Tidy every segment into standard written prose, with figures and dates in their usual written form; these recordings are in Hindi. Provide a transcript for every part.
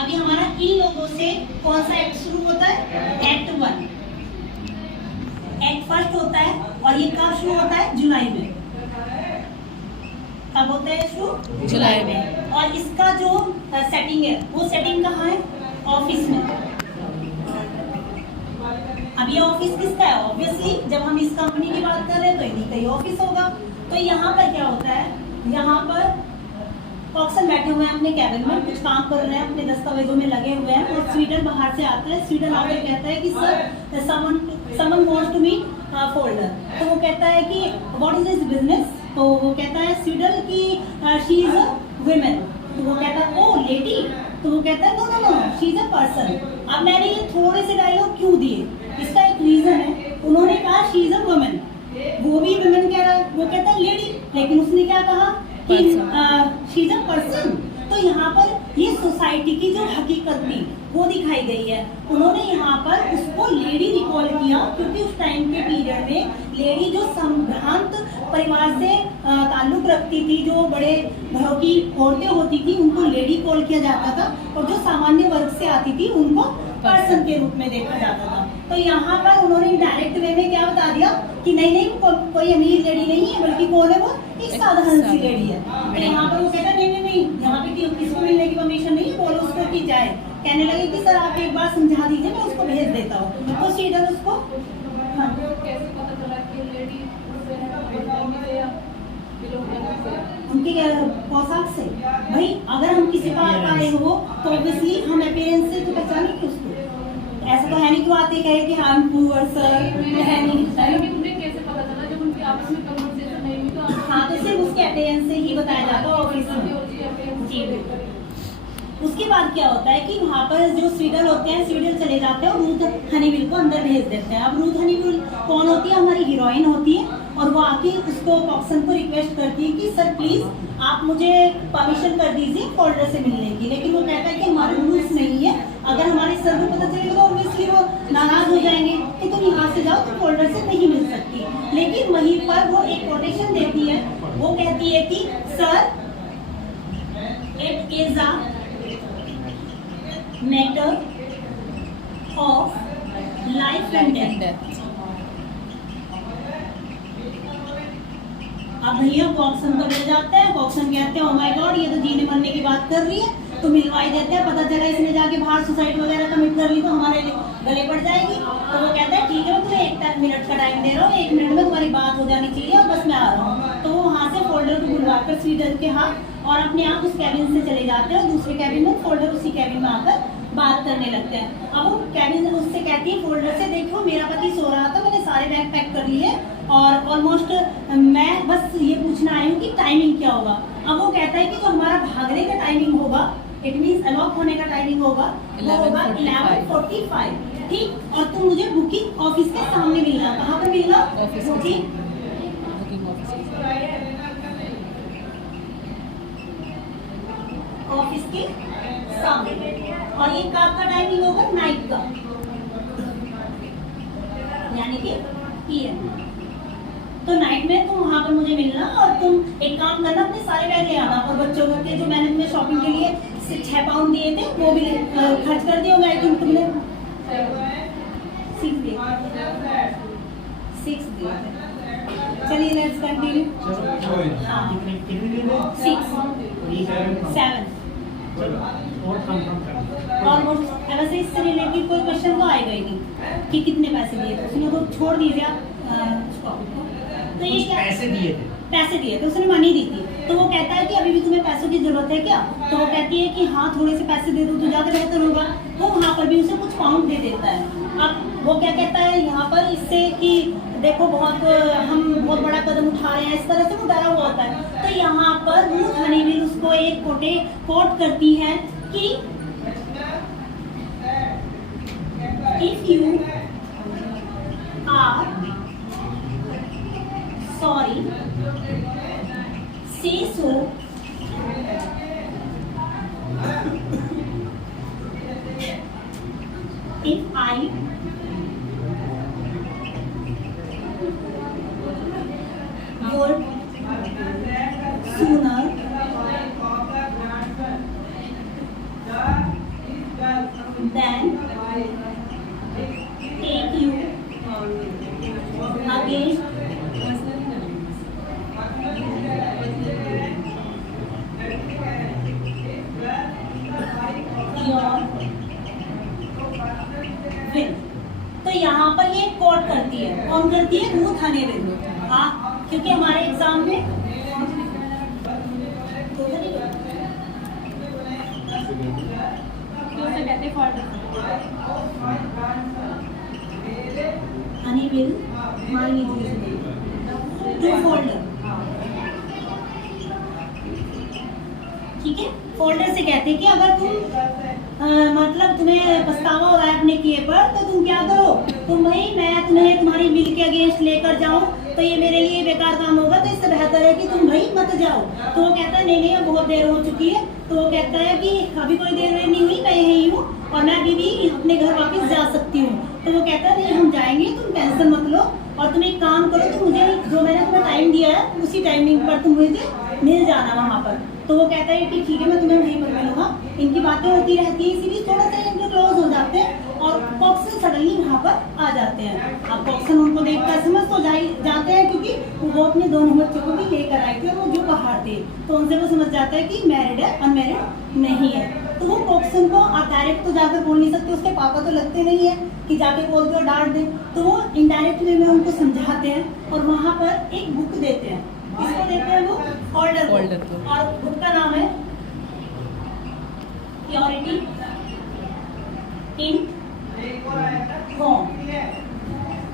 अभी हमारा इन लोगों से कौन सा एक्ट शुरू होता है? एक्ट 1 एक्ट फर्स्ट होता है और ये कब शुरू होता है? जुलाई में। कब होता है शुरू? जुलाई में। और इसका जो सेटिंग है वो सेटिंग कहाँ है? ऑफिस में। अब ये ऑफिस किसका है? ऑब्वियसली जब हम इस कंपनी की बात कर रहे हैं तो इन्हीं का ही ऑफिस होगा। तो यहाँ पर क्या होता है? यहाँ पर कॉक्सन बैठे हुए हैं अपने कैबिन में, कुछ काम कर रहे हैं, अपने दस्तावेजों में लगे हुए हैं। और स्वीडन बाहर से आता है। स्वीडन आकर कहता है कि sir someone wants to meet folder. तो वो कहता है कि व्हाट इज हिज बिजनेस? तो वो कहता है स्वीडन की शी इज अ वुमेन। तो वो कहता है ओ लेडी। तो वो कहता है no no no she is a person. अब मैंने ये थोड़े से डायलॉग क्यों दिए? इसका एक रीजन है। उन्होंने कहा शी इज अ वुमेन, वो भी वुमेन कह रहा है, वो कहता है लेडी, लेकिन उसने क्या कहा कि शी इज अ पर्सन। तो यहाँ पर ये सोसाइटी की जो हकीकत थी वो दिखाई गई है। उन्होंने यहाँ पर उसको लेडी रिकॉल किया क्योंकि उस टाइम के पीरियड में लेडी जो संभ्रांत परिवार से ताल्लुक रखती थी, जो बड़े घरों की औरतें होती थी, उनको लेडी कॉल किया जाता था। और जो सामान्य वर्ग से आती थी उनको पर्सन के रूप में देखा जाता था। तो यहाँ पर उन्होंने डायरेक्ट वे में क्या बता दिया कि नहीं नहीं कोई अमीर लेडी नहीं है, बल्कि कौन है? वो एक साधारण सी लेडी है। तो यहाँ पर वो कहता नहीं नहीं नहीं, यहाँ पे किसको मिलने की परमिशन नहीं है, बोलो उसको की जाए। कहने लगे कि सर आप एक बार समझा दीजिए, मैं उसको भेज देता हूँ। तो सीधर उसको उनके पोशाक से, भाई अगर हम किसी पास आए हो तो ऑब्वियसली हम अपीयरेंस से तो पहचानेंगे उसको। ऐसा तो है नहीं कि वो आते कहे कि हम पुअर सर है नहीं। कैसे पता चला जब उनकी आपस में कन्वर्सेशन नहीं हुई? तो हाँ, तो सिर्फ उसके अपीयरेंस से ही बताया जाता है ऑफिस में। जी बिल्कुल। उसके बाद क्या होता है कि वहाँ पर जो स्वीडन होते हैं, स्वीडन चले जाते हैं और रूथ हनीविल को अंदर भेज देते हैं। अब रूथ हनीविल कौन होती है? हमारी हीरोइन होती है। और वो आके उसको कॉक्सन को रिक्वेस्ट करती है कि सर प्लीज आप मुझे परमिशन कर दीजिए फोल्डर से मिलने की। लेकिन वो कहता है कि हमारे रूल्स नहीं है, अगर हमारे सर को पता चलेगा तो ऑब्वियसली वो नाराज हो जाएंगे कि तुम यहाँ से जाओ, तुम फोल्डर से नहीं मिल सकती। लेकिन वहीं पर वो एक कोटेशन देती है। वो कहती है कि sir it is a matter of life and death. अब भैया कॉक्सन को ले जाते हैं। कॉक्सन कहते हैं ओ माय गॉड, ये तो जीने मरने की बात कर रही है, तो मिलवाई देते हैं। पता चला इसने जाके बाहर सुसाइड वगैरह कमिट कर ली तो हमारे गले पड़ जाएगी। तो वो कहता है ठीक है, मैं तुम्हें 1 मिनट का टाइम दे रहा हूँ, 1 मिनट में तुम्हारी बात हो जानी चाहिए और बस मैं आ रहा हूँ। तो वो वहाँ से फोल्डर को बुलवाकर स्वीडन के हाथ और अपने आप उस कैबिन से चले जाते हैं और दूसरे कैबिन में फोल्डर उसी कैबिन में आकर बात करने लगते हैं। अब वो कैबिन उससे कहती है फोल्डर से, देखो मेरा पति सो रहा था, मैंने सारे बैग पैक कर लिए और ऑलमोस्ट मैं बस ये पूछना आई हूँ कि टाइमिंग क्या होगा। अब वो कहता है कि जो हमारा भागने का टाइमिंग होगा, इट मीन्स अलॉक होने का टाइमिंग होगा, वो होगा 11:45। ठीक, और तुम मुझे बुकिंग ऑफिस के सामने मिलना। कहाँ पर मिलना? बुकिंग ऑफिस के सामने। और ये कब का टाइमिंग होगा? नाइट का, यानी कि पीएम। तो नाइट में तुम वहाँ पर मुझे मिलना और तुम एक काम करना, अपने सारे बैग ले आना और बच्चों के जो मैंने तुम्हें शॉपिंग के लिए 6 पाउंड दिए थे वो भी खर्च कर दिए होंगे। आई थिंक तुमने 6 दिए। चलिए लेट्स कंटिन्यू। 6 7 ऑलमोस्ट। वैसे इससे रिलेटेड कोई क्वेश्चन तो आएगा ही नहीं कि कितने पैसे दिए थे उसने, तो छोड़ दीजिए आप उस टॉपिक को। तो ये क्या पैसे दिए थे उसने, मनी दी थी। तो वो कहता है कि अभी भी तुम्हें पैसों की जरूरत है क्या? तो वो कहती है कि हाँ थोड़े से पैसे दे दो तो ज़्यादा बेहतर होगा। तो वहाँ पर भी उसे कुछ पाउंड दे देता है। अब वो क्या कहता है यहाँ पर इससे कि देखो हम बहुत बड़ा कदम उठा रहे हैं, इस तरह से वो डरा हुआ होता है। तो यहाँ पर रूथ हनीविल उसको एक कोट करती है कि if you are sorry say so if I would sooner then take you against your will। तो यहाँ पर ये कोट करती है, कौन करती है? Ruth Honeywell. हाँ, क्योंकि हमारे एग्जाम में हनीवेल मान लीजिए टू फोल्डर, ठीक है। फोल्डर से कहते हैं कि अगर तुम मतलब तुम्हें पछतावा हो रहा है अपने किए पर, तो तुम क्या करो, तुम भाई मैं तुम्हें तुम्हारी विल के अगेंस्ट लेकर जाऊं तो ये मेरे लिए बेकार काम होगा, तो इससे बेहतर है कि तुम भाई मत जाओ। तो वो कहता है नहीं नहीं, अब बहुत देर हो चुकी है। तो वो कहता है कि अभी कोई देर नहीं हुई, मैं यही हूँ और मैं अभी भी अपने घर वापस जा सकती हूँ। तो वो कहता है नहीं, हम जाएंगे, तुम टेंशन मत लो और तुम एक काम करो, तुम मुझे जो मैंने तुम्हें टाइम दिया है उसी टाइमिंग पर तुम मुझे मिल जाना वहाँ पर। तो वो कहता है कि ठीक है, मैं तुम्हें वहीं पर मिलूंगा। इनकी बातें होती रहती है, इसीलिए थोड़ा सा इनके क्लोज हो जाते हैं और कॉक्सन सडनली वहाँ पर आ जाते हैं। अब कॉक्सन उनको देखकर समझ तो जाते हैं, क्योंकि वो अपने दोनों बच्चों को भी लेकर आए थे और वो जो बाहर थे, तो उनसे वो समझ जाता है कि मैरिड है, अनमैरिड नहीं है। तो वो कॉक्सन को आप डायरेक्ट तो जाकर बोल नहीं सकते, उसके पापा तो लगते नहीं है कि जाके बोल दो, डांट दे। तो वो इनडायरेक्ट वे में उनको समझाते हैं और वहाँ पर एक बुक देते हैं। किसको देते हैं? वो होल्डर को। और बुक का नाम है प्योरिटी इन होम।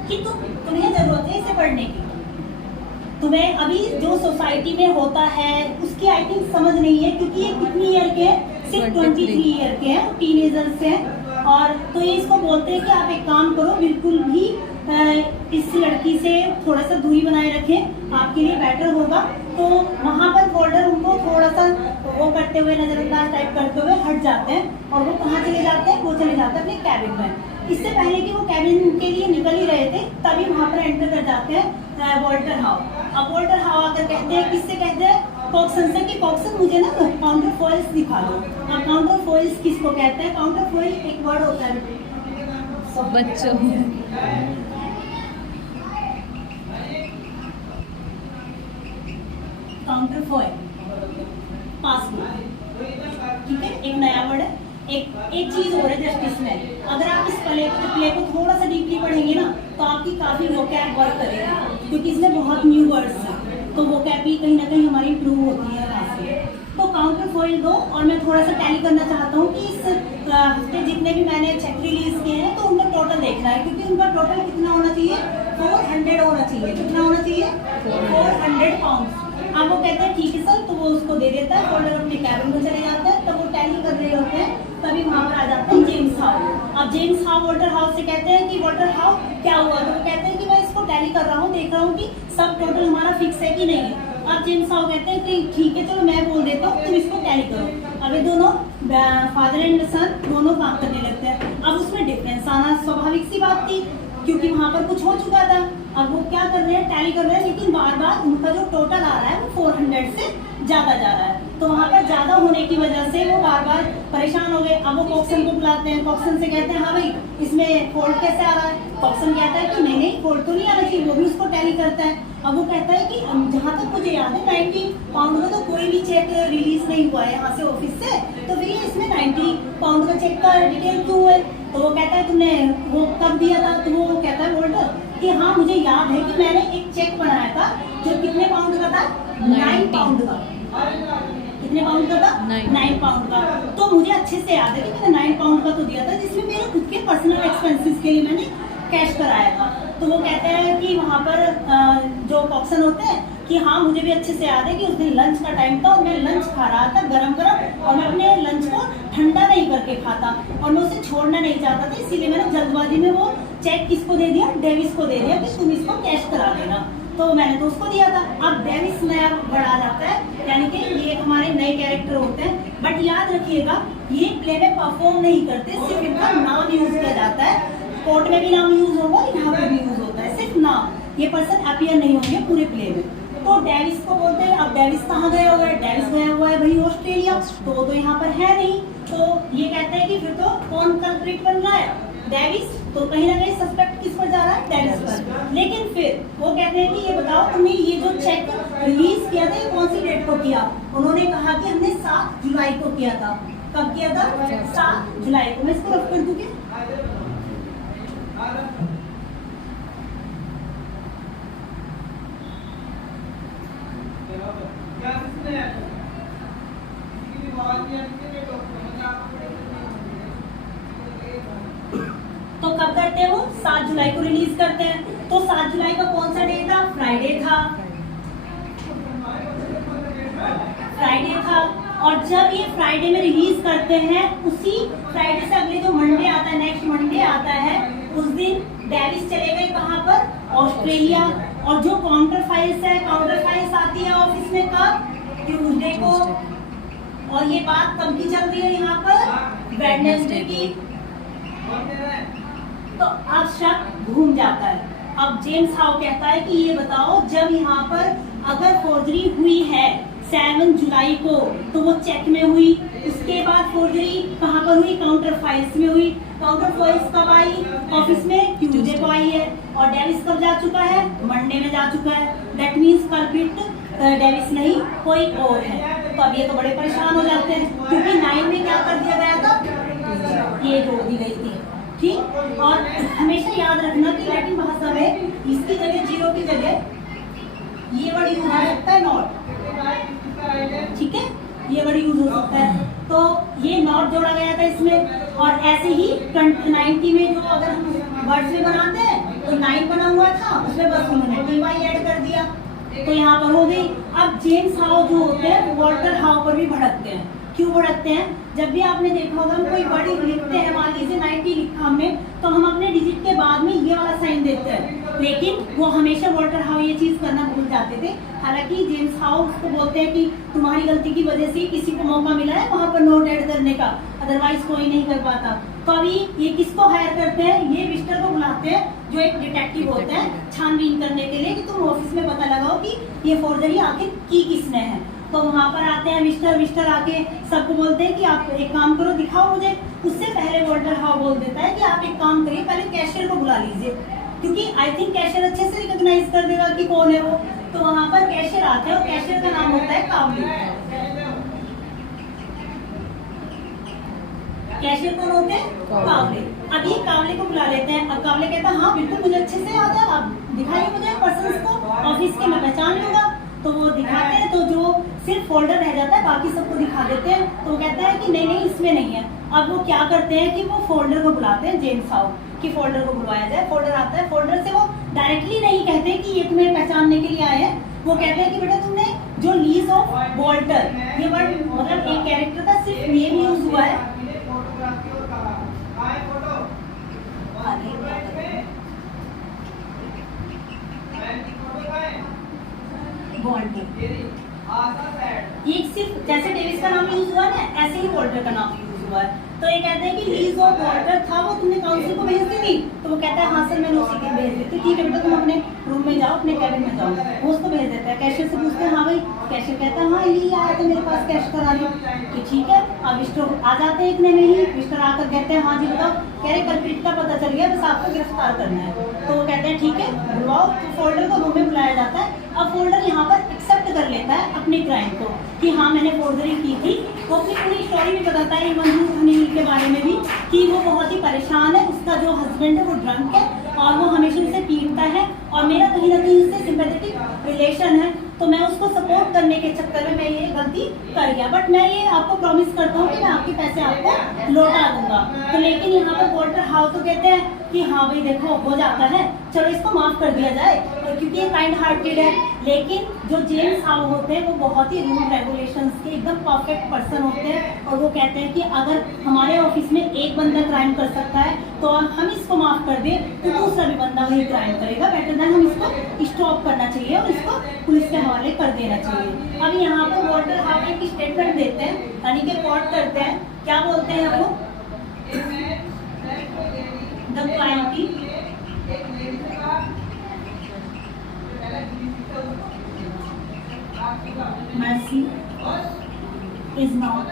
कि तुम्हें जरूरत है इसे पढ़ने की, तुम्हें अभी जो सोसाइटी में होता है उसकी आई थिंक समझ नहीं है, क्योंकि ये कितनी ईयर के हैं? सिर्फ 23 ईयर के हैं, टीनेजर्स हैं। और तो ये इसको बोलते हैं कि आप एक काम करो, बिल्कुल भी इस लड़की से थोड़ा सा दूरी बनाए रखें, आपके लिए बेटर होगा। तो वहाँ पर फोल्डर उनको थोड़ा सा वो करते हुए, नजरअंदाज टाइप करते हुए हट जाते हैं और वो कहाँ चले जाते हैं? वो चले जाते हैं अपने कैबिन में। इससे पहले कि वो कैबिन के लिए निकल ही रहे थे, तभी वहाँ पर एंटर कर जाते हैं वॉल्टर हाउ। अब वॉल्टर हाउ आकर कहते हैं, किससे कहते हैं? कॉक्सन से, कि कॉक्सन मुझे ना काउंटर फॉइल्स दिखा दो। अब काउंटर फॉइल्स किसको कहते हैं? काउंटर फॉइल एक वर्ड होता है बच्चों, काउंटर फॉइल पासबुक, ठीक है, एक नया वर्ड है। एक चीज और है जस्टिस में, अगर आप इस प्ले को थोड़ा सा डीपली पढ़ेंगे ना, तो आपकी काफी वोकैब वर्क करेगी, क्योंकि इसमें बहुत न्यू वर्ड्स हैं, तो वोकैब भी कहीं ना कहीं हमारी इम्प्रूव होती है यहाँ से। तो काउंटर फॉइल दो, और मैं थोड़ा सा टैली करना चाहता हूँ कि इस हफ्ते जितने भी मैंने चेक रिलीज किए हैं, तो उनका टोटल देखना है, क्योंकि उनका टोटल कितना होना चाहिए? 400 होना चाहिए। कितना होना चाहिए? 400 पाउंड। अब वो कहते हैं ठीक है सर, तो वो उसको दे देता है, फोल्डर अपने कैबिन में चले जाता है। तब वो टैली कर रहे होते हैं, तभी वहाँ पर आ जाते हैं जेम्स हाउ। अब जेम्स हाउ वॉल्टर हाउ से कहते हैं कि वॉल्टर हाउ क्या हुआ? तो वो कहते हैं कि मैं इसको टैली कर रहा हूँ, देख रहा हूँ कि सब टोटल हमारा फिक्स है कि नहीं है। अब जेम्स हाउ कहते हैं कि ठीक है, चलो मैं बोल देता हूँ, तुम इसको टैली करो। अब ये दोनों फादर एंड सन दोनों काम करने लगते हैं। अब उसमें डिफरेंस आना स्वाभाविक सी बात थी, क्योंकि वहाँ पर कुछ हो चुका था। अब वो क्या कर रहे हैं? टैली कर रहे हैं, लेकिन बार बार उनका जो टोटल आ रहा है वो 400 से ज्यादा जा रहा है। तो वहाँ पर ज्यादा होने की वजह से वो बार बार परेशान हो गए। अब वो कॉक्सन को बुलाते हैं, कॉक्सन से कहते हैं हाँ भाई इसमें फोल्ड कैसे आ रहा है? कॉक्सन कहता है कि नहीं नहीं, फोल्ड तो नहीं आना चाहिए, वो भी उसको टैली करता है। अब वो कहता है कि जहाँ तक मुझे याद है 90 पाउंड का तो कोई भी चेक रिलीज नहीं हुआ है यहाँ से ऑफिस से, तो फिर इसमें 90 पाउंड का चेक का डिटेल क्यों है? तो वो कहता है तुमने वो कब दिया था? तो वो कहता है वॉल्टर कि हाँ मुझे याद है कि मैंने एक चेक बनाया था जो कितने पाउंड का था? 9 पाउंड का। कितने पाउंड का था? 9 पाउंड का। तो मुझे अच्छे से याद है कि मैंने 9 पाउंड का तो दिया था, जिसमें मेरे खुद के पर्सनल एक्सपेंसेस के लिए मैंने कैश कराया था। तो वो कहते हैं कि वहाँ पर जो कॉक्सन होते हैं कि हाँ मुझे भी अच्छे से याद है कि उस दिन लंच का टाइम था और मैं लंच खा रहा था गरम गरम, और मैं अपने लंच को ठंडा नहीं करके खाता और मैं उसे छोड़ना नहीं चाहता था, इसीलिए मैंने जल्दबाजी में वो चेक किसको दे दिया? डेविस को दे दिया कि तुम इसको कैश करा देना। तो मैंने तो उसको दिया था। अब डेविस नया बढ़ा जाता है, यानी कि ये हमारे नए कैरेक्टर होते हैं। बट याद रखिएगा ये प्ले में परफॉर्म नहीं करते, सिर्फ इनका नाम यूज किया जाता है। कोर्ट में भी नाम यूज होगा, यहाँ पे भी यूज होता है, सिर्फ नाम। ये पर्सन अपीयर नहीं होंगे पूरे प्ले में। तो डेविस को बोलते हैं। अब डेविस कहाँ गया हुआ है? डेविस गया हुआ है भाई ऑस्ट्रेलिया, तो वो तो यहाँ पर है नहीं। तो ये कहते हैं कि फिर तो कौन कल्प्रिट बन रहा है, डेविस। तो कहीं ना कहीं सस्पेक्ट किस पर जा रहा है, डेविस पर। लेकिन फिर वो कहते हैं कि ये बताओ तुमने ये जो चेक रिलीज किया था ये कौन सी डेट को किया। उन्होंने कहा कि हमने 7 जुलाई को किया था। कब किया था, 7 जुलाई को। मैं इसको रफ कर दूं क्या? तो कब करते हैं वो, 7 जुलाई को रिलीज करते हैं। तो 7 जुलाई का कौन सा डे था, फ्राइडे था, फ्राइडे था। और जब ये फ्राइडे में रिलीज करते हैं, उसी फ्राइडे से अगले जो मंडे आता है, नेक्स्ट मंडे आता है, उस दिन डेविस चले गए कहाँ पर, ऑस्ट्रेलिया। और जो काउंटर फाइल्स है, काउंटर फाइल्स आती है ऑफिस में कब, ट्यूसडे को। और ये बात कब की चल रही है यहाँ पर, वेडनेसडे की। तो अब शक घूम जाता है। अब जेम्स हाउ कहता है कि ये बताओ जब यहाँ पर अगर फोर्जरी हुई है 7 जुलाई को, तो वो चेक में हुई। उसके बाद फोर्जरी कहाँ पर हुई, काउंटर फाइल्स में हुई। काउंटर फाइल्स कब आई ऑफिस में, ट्यूसडे को आई है। और डेविस कब जा चुका है, मंडे में जा चुका है। दैट मीन्स कल्प्रिट डेविस नहीं कोई और है। तो अब ये तो बड़े परेशान हो जाते हैं, क्योंकि 9 में क्या कर दिया गया था, ये जोड़ दी गई थी। ठीक। और हमेशा याद रखना कि लैटिन भाषा में इसकी जगह 0 की जगह ये वर्ड यूज हो सकता है, नॉट। ठीक है, ये वर्ड यूज हो सकता है। तो ये नॉट जोड़ा गया था इसमें। और ऐसे ही 90 में जो अगर हम वर्ड्स में बनाते हैं तो 9 बना हुआ था, उसमें बस उन्होंने टी ऐड कर दिया, तो यहाँ पर हो गई। अब जेम्स हाउ जो होते हैं वॉल्टर हाउ पर भी भड़कते हैं। क्यों भड़कते हैं, जब भी आपने देखा होगा हम कोई वर्ड लिखते हैं, मान लीजिए 90 लिखा हमने, तो हम अपने डिजिट के बाद में ये वाला साइन देते हैं। लेकिन वो हमेशा वॉल्टर हाउ ये चीज करना भूल जाते थे। हालांकि जेम्स हाउ उसको बोलते हैं कि तुम्हारी गलती की वजह से किसी को मौका मिला है वहां पर नोट ऐड करने का, अदरवाइज कोई नहीं कर पाता। तो अभी ये किसको हायर करते हैं, ये विस्टर को बुलाते हैं, जो एक डिटेक्टिव होते हैं, छानबीन करने के लिए कि तुम ऑफिस में पता लगाओ कि ये फोर्जरी आखिर की किसने है। तो वहाँ पर आते हैं विस्टर आके सबको बोलते हैं कि आप एक काम करो, दिखाओ मुझे। उससे पहले वॉल्टर हाउ बोल देता है कि आप एक काम करिए, पहले कैशियर को बुला लीजिए, क्योंकि आई थिंक कैशियर अच्छे से रिकॉग्नाइज कर देगा कि कौन है वो। तो वहाँ पर कैशियर आते हैं और कैशियर का नाम होता है कावली। कैशियर कौन होते हैं, कावले। अब ये कावले को बुला लेते हैं। अब कावले कहता है हाँ बिल्कुल मुझे अच्छे से याद है, आप दिखाइए मुझे पर्सन को, ऑफिस के मैं पहचान लूंगा। तो वो दिखाते हैं, तो जो सिर्फ फोल्डर रह जाता है बाकी सबको दिखा देते हैं। तो वो कहता है कि नहीं इसमें नहीं है। अब वो क्या करते हैं कि वो फोल्डर को बुलाते हैं, जेम्स हाउ कि फोल्डर को बुलवाया जाए। फोल्डर आता है, फोल्डर से वो डायरेक्टली नहीं कहते कि ये तुम्हें पहचानने के लिए आए हैं। वो कहते हैं कि बेटा तुमने जो लीज ऑफ वॉल्टर, ये वर्ड मतलब एक कैरेक्टर का सिर्फ नेम यूज हुआ है। ये सिर्फ जैसे डेविस का नाम यूज हुआ है ना, ऐसे ही वॉल्टर का नाम यूज हुआ है। तो ये कहते हैं कि लीज ऑफ वॉल्टर था, वो तुमने काउंसिल को भेज दी थी। तो वो कहता है हाँ सर मैंने उसी के भेज दी थी। ठीक है बेटा तुम अपने रूम में जाओ, अपने कैबिन में जाओ। वो उसको भेज देता है। कैशियर से पूछते हैं हाँ भाई, कैशियर कहता है हाँ ये आया था मेरे पास कैश कराने। तो ठीक है, अब विस्टर आ जाते हैं इतने में ही। विस्टर आकर कहते हैं हाँ जी बताओ। कह रहे कल्प्रिट का पता चल गया, बस आपको गिरफ्तार करना है। तो वो कहते हैं ठीक है बुलवाओ। तो फोल्डर को रूम में बुलाया जाता है। अब फोल्डर यहाँ पर एक्सेप्ट कर लेता है अपने क्राइम को कि हाँ मैंने फोर्जरी की थी। वो अपनी पूरी स्टोरी भी बताता है मंजूर हनील के बारे में भी कि वो बहुत ही परेशान है, उसका जो हस्बैंड है वो ड्रंक है और वो हमेशा उसे पीटता है और मेरा कहीं ना कहीं उससे सिंपैथेटिक रिलेशन है। तो मैं उसको सपोर्ट करने के चक्कर में मैं ये गलती कर गया, बट मैं ये आपको प्रॉमिस करता हूँ कि मैं आपके पैसे आपको लौटा दूंगा। तो लेकिन यहाँ पर वॉल्टर हाउ तो कहते हैं कि हाँ भाई देखो हो जाता है, चलो इसको माफ कर दिया जाए क्योंकि ये काइंड हार्टेड है। लेकिन जो जेम्स हाउ होते हैं वो बहुत ही रूल रेगुलेशंस के एकदम परफेक्ट पर्सन होते हैं और वो कहते हैं कि अगर हमारे ऑफिस में एक बंदा क्राइम कर सकता है तो हम इसको माफ कर दें तो दूसरा भी बंदा वही क्राइम करेगा। बेटर देन हम इसको स्टॉप करना चाहिए और इसको पुलिस के हवाले कर देना चाहिए। अब यहाँ पर वॉल्टर हाउ एक स्टेटमेंट देते हैं, यानी कि कोट करते हैं। क्या बोलते हैं वो, the quality mercy is not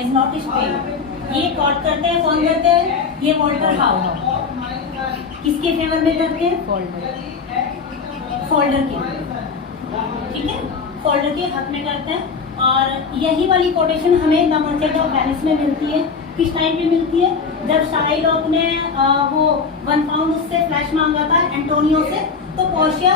is not spade. ये कॉट करते हैं, कौन करते हैं? ये वॉल्टर हाउ। किसके फेवर में करते हैं? फोल्डर के, ठीक है, फोल्डर के हक में करते हैं। और यही वाली कोटेशन हमें द मर्चेंट ऑफ वेनिस में मिलती है। किस टाइम पे मिलती है? जब शाइलॉक ने वो 1 पाउंड उससे फ्लैश मांगा था एंटोनियो से, तो पोर्शिया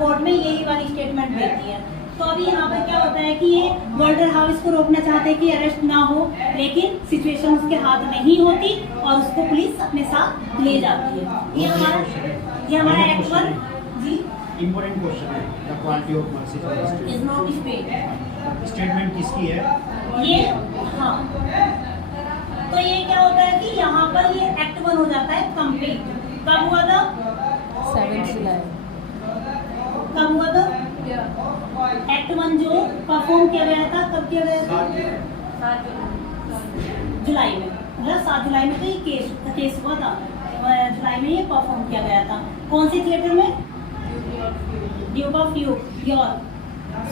कोर्ट में यही वाली स्टेटमेंट देती है। तो अभी यहाँ पर क्या होता है कि ये वॉल्टर हाउ इसको रोकना चाहते हैं कि अरेस्ट ना हो, लेकिन सिचुएशन उसके हाथ नहीं होती और उसको पुलिस अपने साथ ले जाती है। ये हमारा एक्ट 1 जी इम्पोर्टेंट क्वेश्चन है, the quality of mercy for the is not spade. Statement किसकी है? ये हाँ, तो ये क्या होता है कि यहाँ पर ये एक्ट 1 हो जाता है कंप्लीट। कब हुआ था? 7 जुलाई। कब हुआ था? एक्ट 1 जो परफॉर्म किया गया था, कब किया गया था? जुलाई में, मतलब 7 जुलाई में तो ये केस हुआ था। जुलाई में ये परफॉर्म किया गया था। कौन से थिएटर में? Duke of York.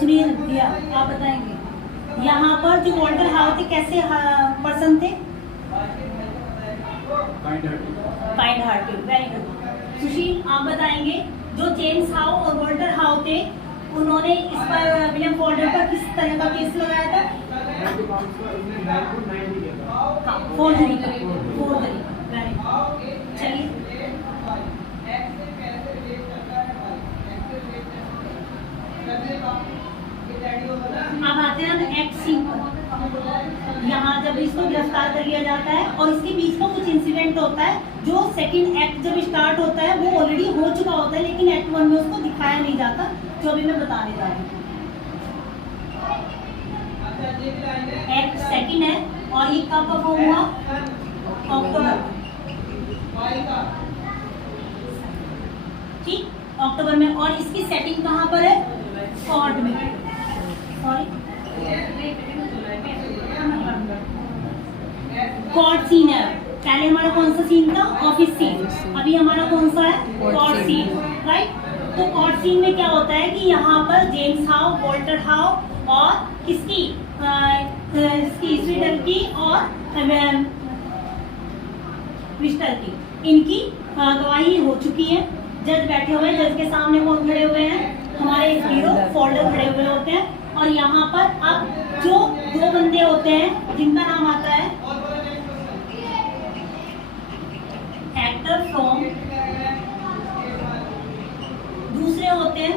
सुनील भैया आप बताएंगे यहाँ पर जो वॉल्टर हाउ थे कैसे पर्सन थे? Kind hearted. Very good. Sushil आप बताएंगे जो जेम्स हाउ और वॉल्टर हाउ थे, उन्होंने इस पर विलियम फोल्डर पर किस तरह का केस लगाया था? फोर्जरी। चलिए अब आते हैं हम एक्ट सी पर। यहाँ जब इसको गिरफ्तार कर लिया जाता है और इसके बीच में कुछ इंसिडेंट होता है, जो सेकंड एक्ट जब स्टार्ट होता है वो ऑलरेडी हो चुका होता है, लेकिन एक्ट 1 में उसको दिखाया नहीं जाता, जो अभी मैं बताने जा रही हूँ। एक्ट सेकंड है और ये कब परफॉर्म हुआ? अक्टूबर, ठीक, अक्टूबर में। और इसकी सेटिंग कहाँ पर है? कोर्ट में। सॉरी, कोर्ट सीन है। पहले हमारा कौन सा सीन था? Office scene. अभी हमारा कौन सा है? Court scene, right. तो कोर्ट सीन में क्या होता है कि यहाँ पर जेम्स हाउ, वॉल्टर हाउ और किसकी स्वीडन की और विस्टर की, इनकी गवाही हो चुकी है। जज बैठे हुए हैं, जज के सामने कौन खड़े हुए हैं? हमारे हीरो फोल्डर खड़े हुए होते हैं। और यहाँ पर अब जो 2 बंदे होते हैं जिनका नाम आता है एक्टर फ्रॉम, दूसरे होते हैं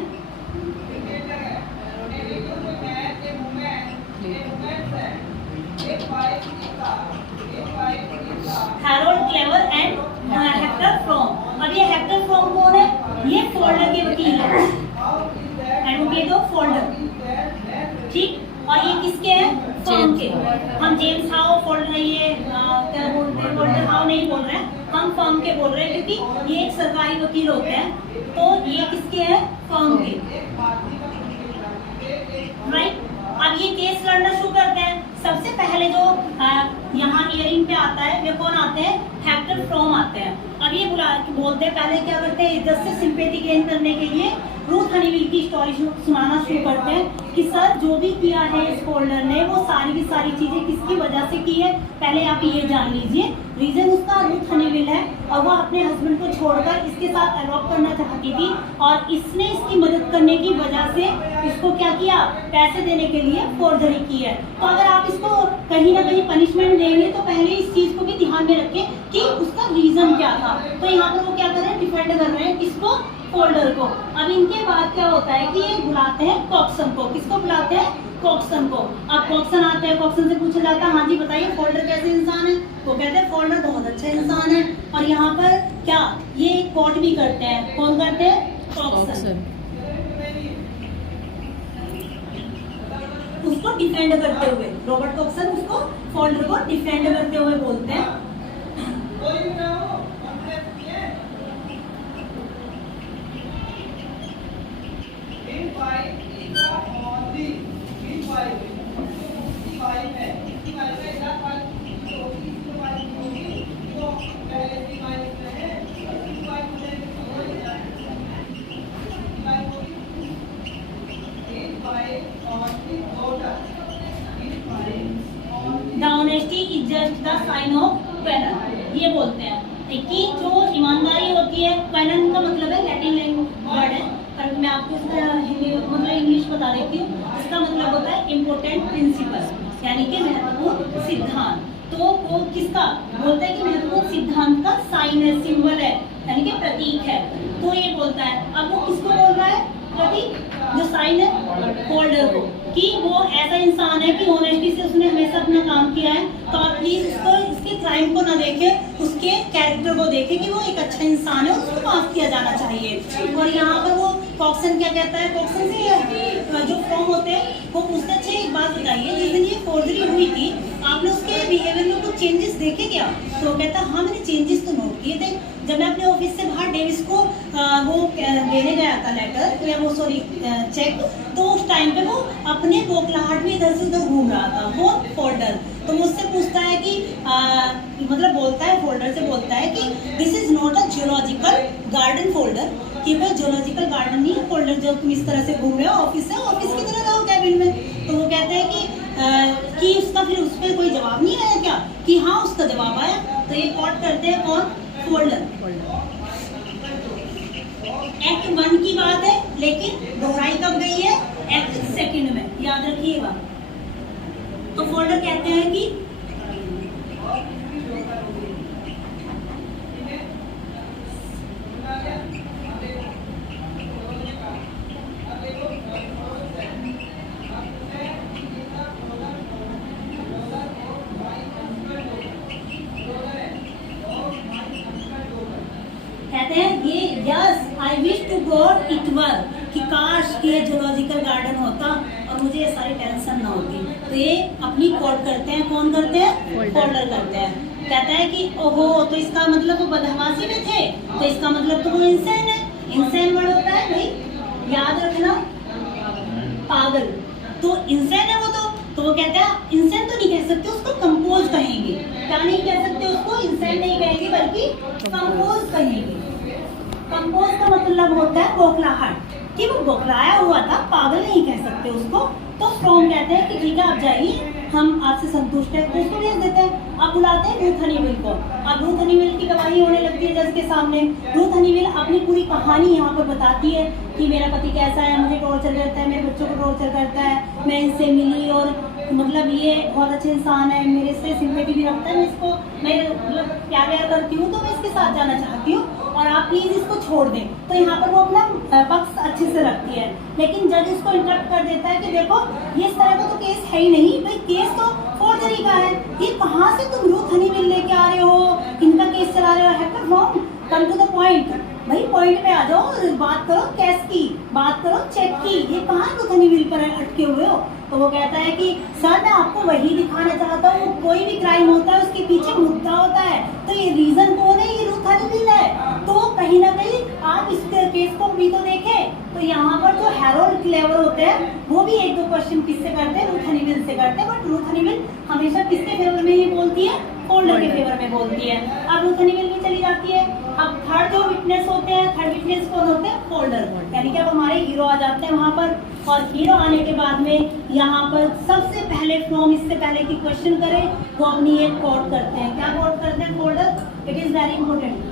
Harold clever and Hector from. अब ये हेक्टर फ्रॉम कौन है? ये फोल्डर के वकील है, एडवोकेट ऑफ फोल्डर, ठीक। और ये किसके हैं? फर्म के। हम जेम्स हाउ फोल्डर, ये क्या बोलते हैं, फोल्डर हाउ नहीं बोल रहे हैं, हम फर्म के बोल रहे हैं, क्योंकि ये एक सरकारी वकील होते हैं। तो ये किसके हैं? फर्म के, राइट। अब ये केस लड़ना शुरू करते हैं। सबसे पहले जो यहाँ हियरिंग पे आता है वे कौन आते हैं? हेक्टर फ्रॉम आते हैं। अब ये बोलते हैं, पहले क्या करते हैं, इज्जत से सिंपैथी गेन करने के लिए रूथ हनीवेल की स्टोरी सुनाना शुरू करते हैं कि सर जो भी किया है इस फोल्डर ने, वो सारी की सारी चीजें किसकी वजह से की है, पहले आप ये जान लीजिए। रीजन उसका रूथ हनीवेल है और वो अपने हस्बैंड को छोड़कर इसके साथ अडॉप्ट करना चाहती थी, और इसने इसकी मदद करने की वजह से इसको क्या किया? पैसे देने के लिए फोर्जरी की है। तो अगर आप इसको कहीं ना कहीं पनिशमेंट देंगे तो पहले इस चीज को भी ध्यान में रखें कि उसका रीजन क्या था। तो यहाँ पर वो क्या कर रहे हैं? डिफेंड कर रहे हैं किसको? फोल्डर को। अब इनके बाद क्या होता है कि ये बुलाते हैं कॉक्सन को। किसको बुलाते हैं? कॉक्सन को। अब कॉक्सन आते हैं, कॉक्सन से पूछा जाता है, हाँ जी बताइए फोल्डर कैसे इंसान है? वो कहते हैं फोल्डर बहुत अच्छा इंसान है। और यहाँ पर क्या ये कोर्ट भी करते हैं, कौन करते हैं? कॉक्सन। उसको डिफेंड करते हुए, रॉबर्ट कॉक्सन उसको फोल्डर को डिफेंड करते हुए बोलते हैं down just the sign of क्वेनन, ये बोलते हैं कि जो ईमानदारी होती है, क्वेनन का मतलब है लैटिन लैंग्वेज वर्ड है, पर मैं आपको इसका हिंदी मतलब इंग्लिश बता देती हूँ। इसका मतलब होता है इम्पोर्टेंट प्रिंसिपल, यानी कि महत्वपूर्ण सिद्धांत। तो वो किसका बोलता है कि महत्वपूर्ण सिद्धांत का साइन है, सिंबल है, यानी कि प्रतीक है, तो ये बोलता है। अब वो किसको बोल रहा है? प्रतीक, जो साइन है होल्डर को, कि वो ऐसा इंसान है कि ऑनेस्टी से उसने हमेशा अपना काम किया है, तो आप प्लीज उसको इसके क्राइम को ना देखे, उसके कैरेक्टर को देखे कि वो एक अच्छा इंसान है, उसको माफ किया जाना चाहिए। और यहाँ पर वो कॉक्सन क्या कहता है? कॉक्सन से जो फॉर्म होते हैं वो पूछते अच्छे एक बात बताइए, जिस दिन ये फोर्जरी हुई थी आपने उसके बिहेवियर में कुछ चेंजेस देखे क्या? तो वो कहता हाँ मैंने चेंजेस तो नोट किए थे। जब मैं अपने ऑफिस से बाहर डेविस को वो देने गया था लेटर या वो सॉरी चेक, तो उस टाइम पे वो अपने बोखलाहट में इधर से उधर घूम रहा था, वो फोल्डर। तो मुझसे पूछता है कि मतलब बोलता है फोल्डर से, बोलता है कि this is not a geological garden folder, कि वो जियोलॉजिकल गार्डन नहीं है फोल्डर जो तुम इस तरह से घूम रहे हो, ऑफिस है, ऑफिस की तरह रहो कैबिन में। तो वो कहते हैं कि उसका फिर उस पर कोई जवाब नहीं आया क्या? कि हाँ उसका जवाब आया। तो ये कोट करते हैं कौन? फोल्डर। एक्ट 1 की बात है, लेकिन दोहराई कब गई है? एक्ट 2 में, याद रखिएगा। तो फोल्डर कहते हैं कि ये yes I wish to god it were, कि काश ये जूलॉजिकल गार्डन होता और मुझे ये सारी टेंशन ना होती। तो ये अपनी कोट करते हैं, कौन करते हैं? फोल्डर करते हैं। कहता है कि ओहो तो इसका मतलब वो बदहवासी में थे, तो इसका मतलब तो वो इंसान है। इंसान वर्ड होता है भाई, याद रखना, पागल, तो इंसान है वो। तो वो कहता है इंसान तो नहीं कह सकते उसको, कंपोज कहेंगे। क्या नहीं कह सकते उसको? इंसान नहीं कहेंगे बल्कि कंपोज कहेंगे। कंपोज का मतलब होता है बौखलाहट, कि वो बौखलाया हुआ था, पागल नहीं कह सकते उसको। तो फ्रॉम कहते हैं कि ठीक है आप जाइए, हम आपसे संतुष्ट हैं, तो उसको भेज देते हैं। अब बुलाते हैं रूथ हनीवेल को। अब रूथ हनीवेल की गवाही होने लगती है जज के सामने। रूथ हनीवेल अपनी पूरी कहानी यहाँ पर बताती है कि मेरा पति कैसा है, मुझे टॉर्चर करता है, मेरे बच्चों को टॉर्चर करता है, मैं इनसे मिली और मतलब ये बहुत अच्छे इंसान है, मेरे से सिंपैथी भी रखता है, मैं मतलब प्यार करती हूँ, तो मैं इसके साथ जाना चाहती हूँ और आप प्लीज इसको छोड़ दें। तो यहाँ पर वो अपना पक्ष अच्छे से रखती है, लेकिन जज उसको इंटरप्ट कर देता है कि देखो ये इस तरह का तो केस है ही नहीं भाई, केस तो फोर्जरी का है, ये कहाँ से तुम रूथ हनीवेल लेके आ रहे हो, इनका केस चला रहे हो? Hacker from come to the point, भाई पॉइंट पे आ जाओ और बात करो, केस की बात करो, चेक की, ये कहाँ रूथ हनीवेल पर अटके हुए हो? तो वो कहता है कि सर मैं आपको वही दिखाना चाहता हूँ, कोई भी क्राइम होता है उसके पीछे मुद्दा होता है, तो ये रीजन कौन है? ये रूथ हनीवेल है। तो कहीं ना कहीं आप इस केस को भी तो देखें। तो यहाँ पर जो हैरोल्ड क्लेवर होते हैं वो भी एक दो क्वेश्चन किससे करते हैं? रूथ हनीवेल से करते हैं, बट रूथ हनीवेल हमेशा किसके फेवर में ही बोलती है? फोल्डर के फेवर में बोलती है। अब रूथ हनीवेल भी चली जाती है। अब थर्ड जो विटनेस होते हैं, थर्ड विटनेस कौन होते हैं? फोल्डर, यानी कि अब हमारे हीरो आ जाते हैं वहाँ पर। और हीरो आने के बाद में यहाँ पर सबसे पहले फ्रॉम, इससे पहले कि क्वेश्चन करें, वो अपनी एक कोट करते हैं। क्या कोट करते हैं? Folder, it is very important.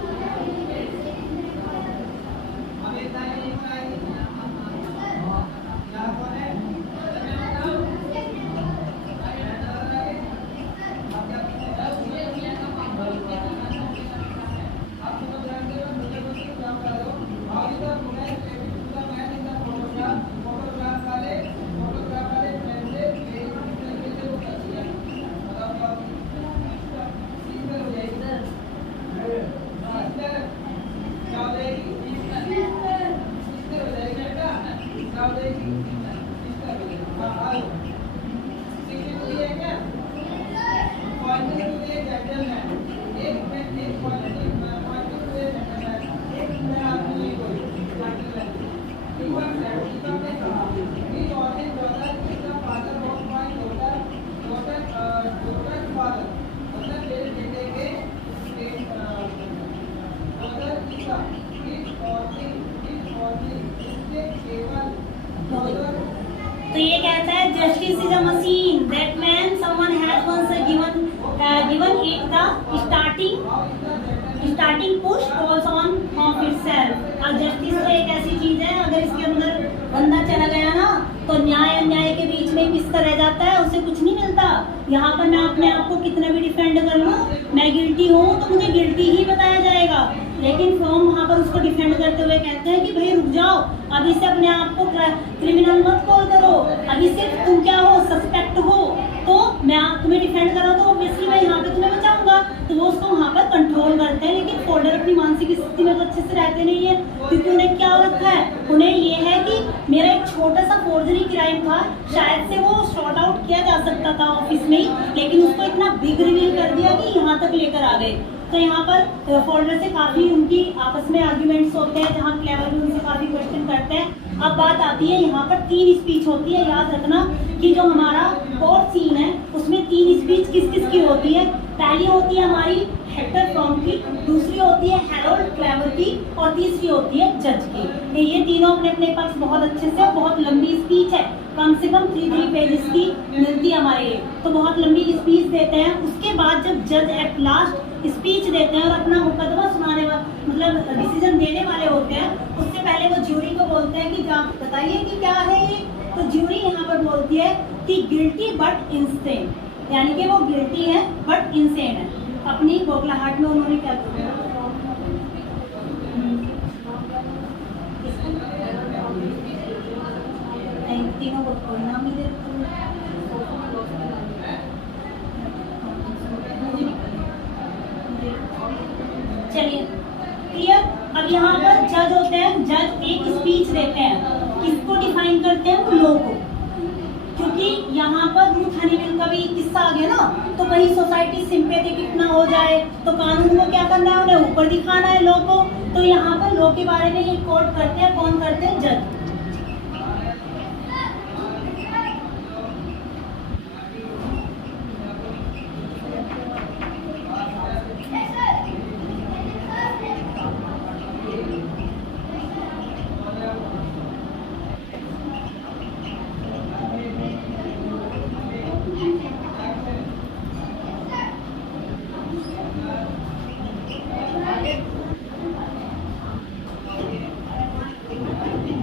तो ये कहता है justice is a machine that man someone has once given given it the starting push calls on of itself। और जस्टिस तो एक ऐसी चीज है, अगर इसके अंदर बंदा चला गया ना तो न्याय अन्याय के बीच में पिसता रह जाता है, उससे कुछ नहीं मिलता। यहाँ पर मैं अपने आप को कितना भी डिफेंड कर लूँ, मैं गिल्टी हूँ तो मुझे गिल्टी ही बताया जाएगा, लेकिन फॉर्म वहाँ पर उसको डिफेंड करते हुए कहते हैं कि भाई रुक जाओ, अभी से अपने आप को क्रिमिनल मत कॉल करो, अभी सिर्फ तुम क्या हो, सस्पेक्ट हो, तो मैं तुम्हें डिफेंड कर रहा हूँ तो ऑब्वियसली मैं यहाँ पे तुम्हें बचाऊंगा। तो वो उसको वहाँ पर कंट्रोल करते हैं, लेकिन फोल्डर अपनी मानसिक स्थिति में तो अच्छे से रहते नहीं है, क्योंकि उन्हें क्या हो रखा है, उन्हें ये है कि मेरा एक छोटा सा फोर्जरी क्राइम था, शायद से वो सॉर्ट आउट किया जा सकता था ऑफिस में ही, लेकिन उसको इतना बिग रिवील कर दिया कि यहाँ तक लेकर आ गए। तो यहाँ पर फोल्डर से काफ़ी उनकी आपस में आर्ग्यूमेंट्स होते हैं, जहाँ क्लेवर भी उनसे काफ़ी क्वेश्चन करते हैं। अब बात आती है यहाँ पर 3 स्पीच होती है, याद रखना कि जो हमारा कोर्ट सीन है उसमें 3 स्पीच किस किस की होती है। पहली होती है हमारी हेक्टर फ्रॉम की, दूसरी होती है हैरोल्ड क्लेवर की, और तीसरी होती है जज की। ये तीनों अपने अपने पक्ष बहुत अच्छे से, बहुत लंबी स्पीच है, कम से कम 3 पेजेस की मिलती है हमारे, तो बहुत लंबी स्पीच देते हैं। उसके बाद जब जज एट लास्ट स्पीच देते हैं और अपना मुकदमा सुनाने मतलब डिसीजन देने वाले होते हैं, उससे पहले वो ज्यूरी को बोलते हैं कि बताइए कि क्या है ये। तो ज्यूरी यहाँ पर बोलती है कि गिल्टी बट इंसेन, यानी कि वो गिल्टी है बट इंसेन है। अपनी बोखलाहट में उन्होंने क्या किया, तीनों को कोई नाम नहीं दे। चलिए क्लियर। अब यहाँ पर जज होते हैं, जज एक स्पीच देते हैं, किसको डिफाइन करते हैं, लॉ को, क्योंकि यहाँ पर रूथ हनीवेल का भी किस्सा आ गया ना, तो कहीं सोसाइटी सिंपैथेटिक ना हो जाए तो कानून को क्या करना है, उन्हें ऊपर दिखाना है लॉ को। तो यहाँ पर लॉ के बारे में ये कोट करते हैं, कौन करते हैं, जज।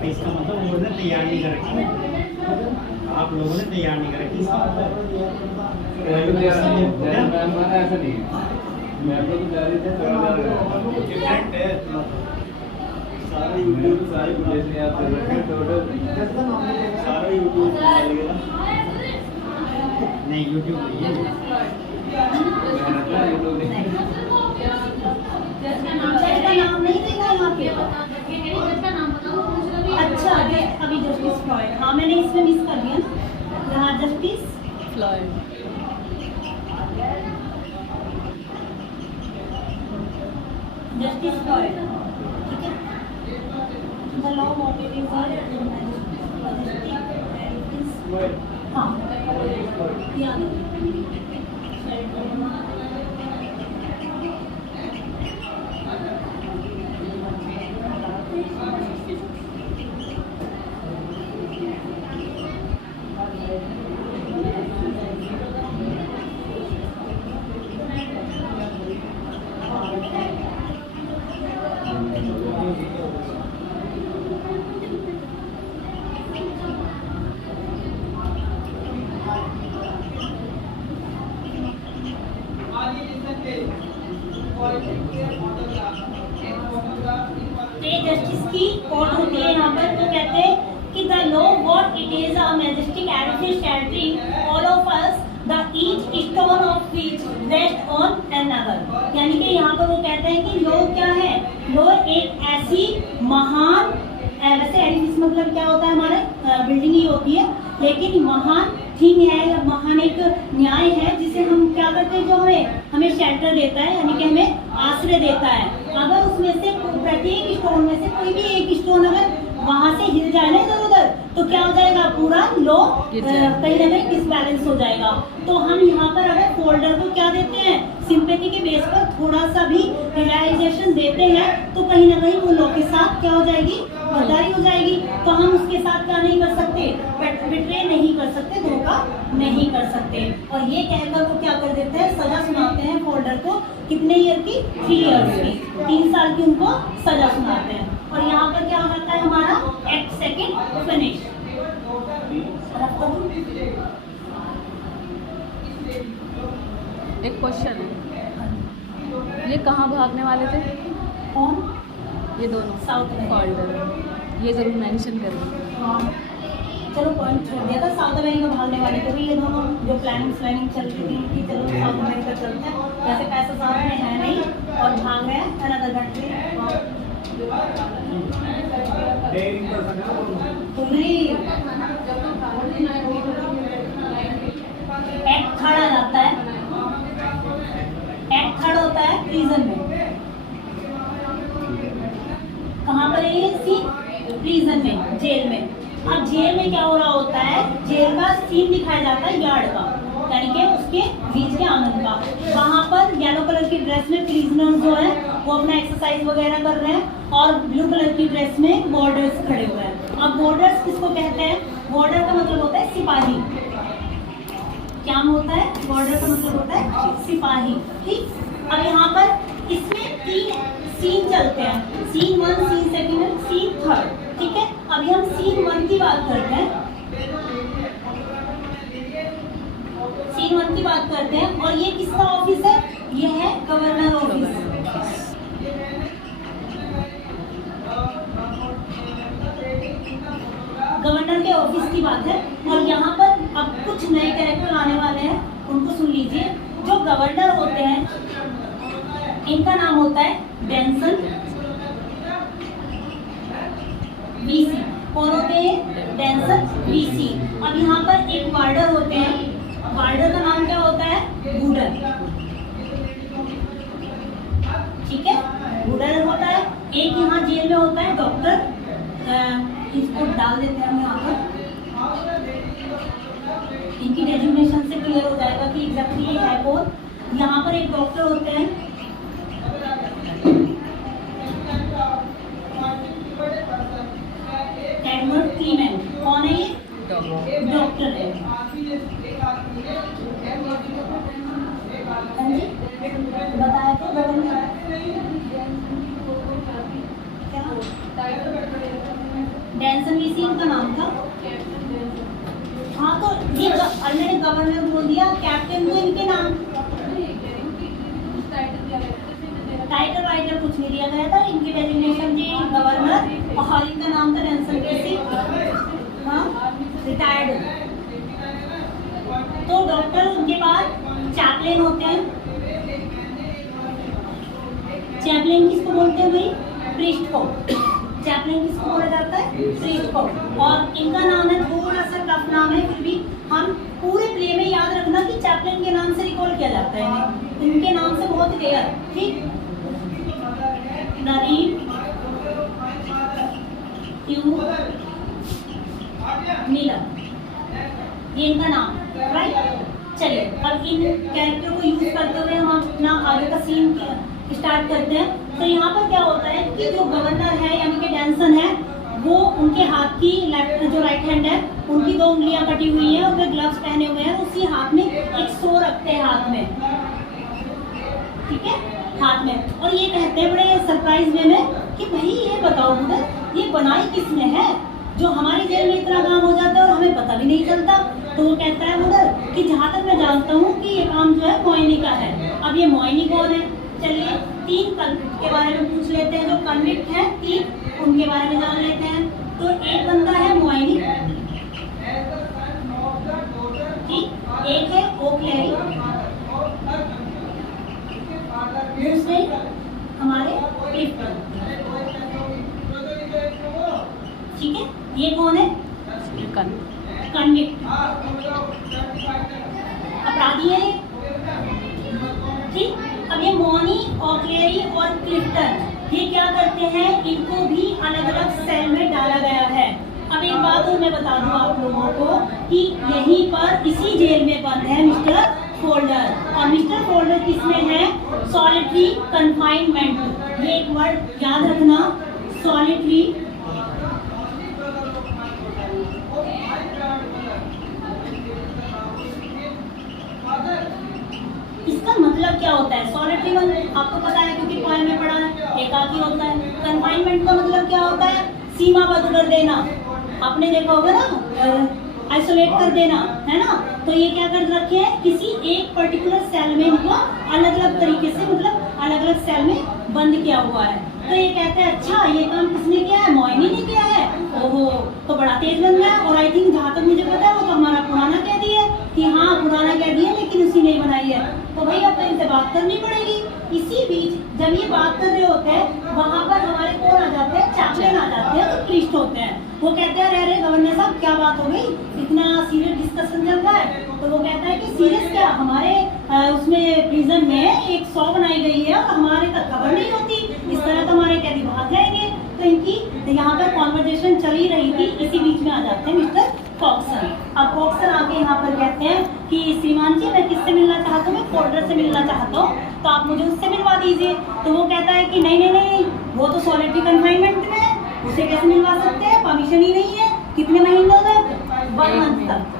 इसका मतलब उन लोगों ने तैयार नहीं कर रखी, आप लोगों ने तैयार नहीं कर रखी, इसका मतलब ऐसा नहीं है, मैं तो जा रही थी डिफरेंट है, सारा यूट्यूब सारी जैसे आप कर रखे टोटल सारा यूट्यूब नहीं, यूट्यूब नहीं है, जज का नाम नहीं देगा यहाँ पे। अच्छा, अभी जस्टिस फ्लॉयड, हाँ मैंने इसमें मिस कर दिया ना, यहाँ जस्टिस फ्लॉयड, जस्टिस फ्लॉयड, ठीक है। द लॉ मोटिव हाँ याद जस्टिस की कोर्ट होती है यहाँ पर, वो कहते हैं कि the law what it is a majestic Edifice sheltering all of us the each stone of which rest on another. यानी कि यहाँ पर वो कहते हैं कि लॉ क्या है, लॉ एक ऐसी महान, वैसे एडिफिस मतलब क्या होता है, हमारे बिल्डिंग ही होती है, लेकिन महान थिंग है या महान एक न्याय है जिसे हम क्या करते हैं, जो हमें शेल्टर देता है, यानी कि हमें आश्रय देता है। अगर उसमें से प्रत्येक स्टोन में से कोई भी एक स्टोन अगर वहां से हिल जाए ना इधर उधर, तो क्या हो जाएगा, पूरा लॉ कहीं ना कहीं डिसबैलेंस हो जाएगा। तो हम यहाँ पर अगर फोल्डर को क्या देते हैं, सिंपैथी के बेस पर थोड़ा सा भी रियलाइजेशन देते हैं, तो कहीं ना कहीं वो लॉ के साथ क्या हो जाएगी, गद्दारी हो जाएगी। तो हम उसके साथ क्या नहीं कर सकते, बिट्रे नहीं कर सकते, धोखा नहीं कर सकते। और ये कहकर वो क्या कर देते हैं, सजा सुनाते हैं फोल्डर को, कितने ईयर की, 3 इयर्स की, 3 साल की उनको सजा सुनाते हैं। और यहाँ पर क्या होता है हमारा एक्ट सेकंड फिनिश। एक क्वेश्चन है, ये कहाँ भागने वाले थे कौन, ये दोनों? साउथ में। फोल्डर, ये जरूर मेंशन करेंगे। हाँ, चलो पॉइंट छोड़ दिया था, साउथ अमेरिका भागने वाले थे भी ये दोनों, जो प्लानिंग चल रही थी कि चलो साउथ अमेरिका चलते हैं, वैसे पैसा साथ में है नहीं और भाग रहे हैं अनदर कंट्री। एक्ट थर्ड आ जाता है, एक्ट थर्ड होता है प्रिजन में। कहाँ पर है ये सीन, प्रिजन में, जेल में। अब जेल में क्या हो रहा होता है, जेल का सीन दिखाया जाता है यार्ड का, यानी कि उसके बीच के आंगन का। वहाँ पर येलो कलर की ड्रेस में प्रिजनर्स जो है वो अपना एक्सरसाइज वगैरह कर रहे हैं और ब्लू कलर की ड्रेस में बॉर्डर्स खड़े हुए हैं। अब बॉर्डर्स किसको कहते हैं, बॉर्डर का मतलब होता है सिपाही। क्या होता है, बॉर्डर का मतलब होता है सिपाही। ठीक, अब यहाँ पर इसमें 3 सीन चलते हैं, सीन 1, सीन 2, सीन 3। ठीक है, अभी हम सीन 1 की बात करते हैं, सीन 1 की बात करते हैं। और ये किसका ऑफिस है, ये है गवर्नर ऑफिस। गवर्नर के ऑफिस की बात है। और यहाँ पर अब कुछ नए कैरेक्टर आने वाले हैं, उनको सुन लीजिए। जो गवर्नर होते हैं इनका नाम होता है डेंसन वीसी। कौन होते हैं, डेंसन वीसी। अब यहाँ पर एक वार्डर होते हैं, वार्डर का नाम क्या होता है, वुडर। ठीक है, वुडर होता है। एक यहाँ जेल में होता है डॉक्टर, इसको डाल देते हैं हम यहाँ पर, इनकी डेजिग्नेशन से क्लियर हो जाएगा कि एग्जैक्टली ये है कौन। यहाँ पर एक डॉक्टर होते हैं, एडवर्ड क्लीमेंट। कौन है ये, डॉक्टर है। हाँ जी, बताया तो गवर्नर डेंसन वीसी इनका नाम था। हाँ, तो ये मैंने गवर्नर बोल दिया, कैप्टन तो इनके नाम, टाइटल वाइटल कुछ नहीं दिया गया था, इनकी डेजिग्नेशन थी गवर्नर और इनका नाम था डेंसन वीसी। हाँ, रिटायर्ड। तो डॉक्टर, उनके बाद चैपलेन होते हैं। चैपलेन किसको बोलते हैं भाई, प्रीस्ट को। चैपलेन किसको बोला जाता है, प्रीस्ट को। और इनका नाम है, थोड़ा सा टफ नाम है, फिर भी हम पूरे प्ले में याद रखना कि चैपलेन के नाम से रिकॉल किया जाता है इन्हें, इनके नाम से बहुत रेयर। ठीक, नरीन क्यू मिलर, ये इनका नाम, राइट। चलिए, अब इन कैरेक्टर को यूज करते हुए हम अपना आगे का सीन स्टार्ट करते हैं। तो यहाँ पर क्या होता है कि जो गवर्नर है यानी कि डेंसन है, वो उनके हाथ की लेफ्ट, जो राइट हैंड है, उनकी 2 उंगलियां कटी हुई हैं और वे ग्लव्स पहने हुए हैं। उसी हाथ में एक सो रखते हैं हाथ में, ठीक है, हाथ में। और ये कहते हैं बड़े सरप्राइज वे में कि भाई ये बताओ मुझे, ये बनाई किसने है, जो हमारी जेल में इतना काम हो जाता है और हमें पता भी नहीं चलता। तो वो कहता है मुदर कि जहाँ तक मैं जानता हूँ कि ये काम जो है मोइनी का है। अब ये मोइनी कौन है, चलिए 3 कन्विक्ट के बारे में पूछ लेते हैं। जो कन्विक्ट है 3, उनके बारे में जान लेते हैं। तो एक बंदा है मोइनी, ठीक, एक है ओक्लेरी, दूसरे हमारे क्लिफ्टन, ठीक है। ये कौन है, कन्विक्ट, अपराधी है, ठीक। अब ये मोनी, ओक्लेरी और क्लिफ्टन, ये क्या करते हैं, इनको भी अलग अलग सेल में डाला गया है। अब एक बात और मैं बता दूं आप लोगों को कि यहीं पर इसी जेल में बंद है मिस्टर फोल्डर, और मिस्टर फोल्डर किसमें है, सॉलिटरी कन्फाइनमेंट। ये एक वर्ड याद रखना, सॉलिटरी मतलब क्या होता है? सॉलिटरी बंद आपको पता है क्योंकि पोएम में पढ़ा है, एकाकी होता है। कन्फाइनमेंट का मतलब क्या होता है? सीमाबद्ध कर देना, आपने देखा होगा ना, आइसोलेट कर देना, है ना। तो ये क्या कर रखे हैं? किसी एक पर्टिकुलर सेल में इनको अलग अलग तरीके से, मतलब अलग अलग सेल में बंद किया हुआ है। तो ये कहते हैं अच्छा ये काम किसने किया है? मोइनी ने किया है। ओहो, तो बड़ा तेज बंदा है। और आई थिंक जहाँ तक मुझे पता है वो तो हमारा पुराना कैदी है कि हाँ पुराना कैदी है लेकिन उसी ने बनाई है। तो भाई अब तो इनसे बात करनी पड़ेगी। इसी बीच जब ये बात कर रहे होते हैं वहाँ पर हमारे कौन आ जाते हैं? चैप्टन आ जाते हैं, तो प्रीस्ट होते हैं। वो कहते हैं अरे गवर्नर साहब क्या बात हो गई, इतना सीरियस डिस्कशन चल रहा है। तो वो कहता है कि सीरियस क्या, हमारे उसमें प्रिजन में एक 100 बनाई गई है और हमारे तक खबर नहीं होती, इस तरह तो हमारे कैदी भाग जाएंगे। तो इनकी यहाँ पर कॉन्वर्जेशन चली रही थी, इसी बीच में आ जाते हैं मिस्टर कॉक्सन। अब कॉक्सन आके यहाँ पर कहते हैं कि श्रीमान जी मैं किससे मिलना चाहता हूँ? मैं फोल्डर से मिलना चाहता हूँ, तो आप मुझे उससे मिलवा दीजिए। तो वो कहता है कि नहीं नहीं नहीं, वो तो सॉलिटरी कन्फाइनमेंट में है, उसे कैसे मिलवा सकते हैं? परमिशन ही नहीं है। कितने महीनों तक? 1 मंथ तक।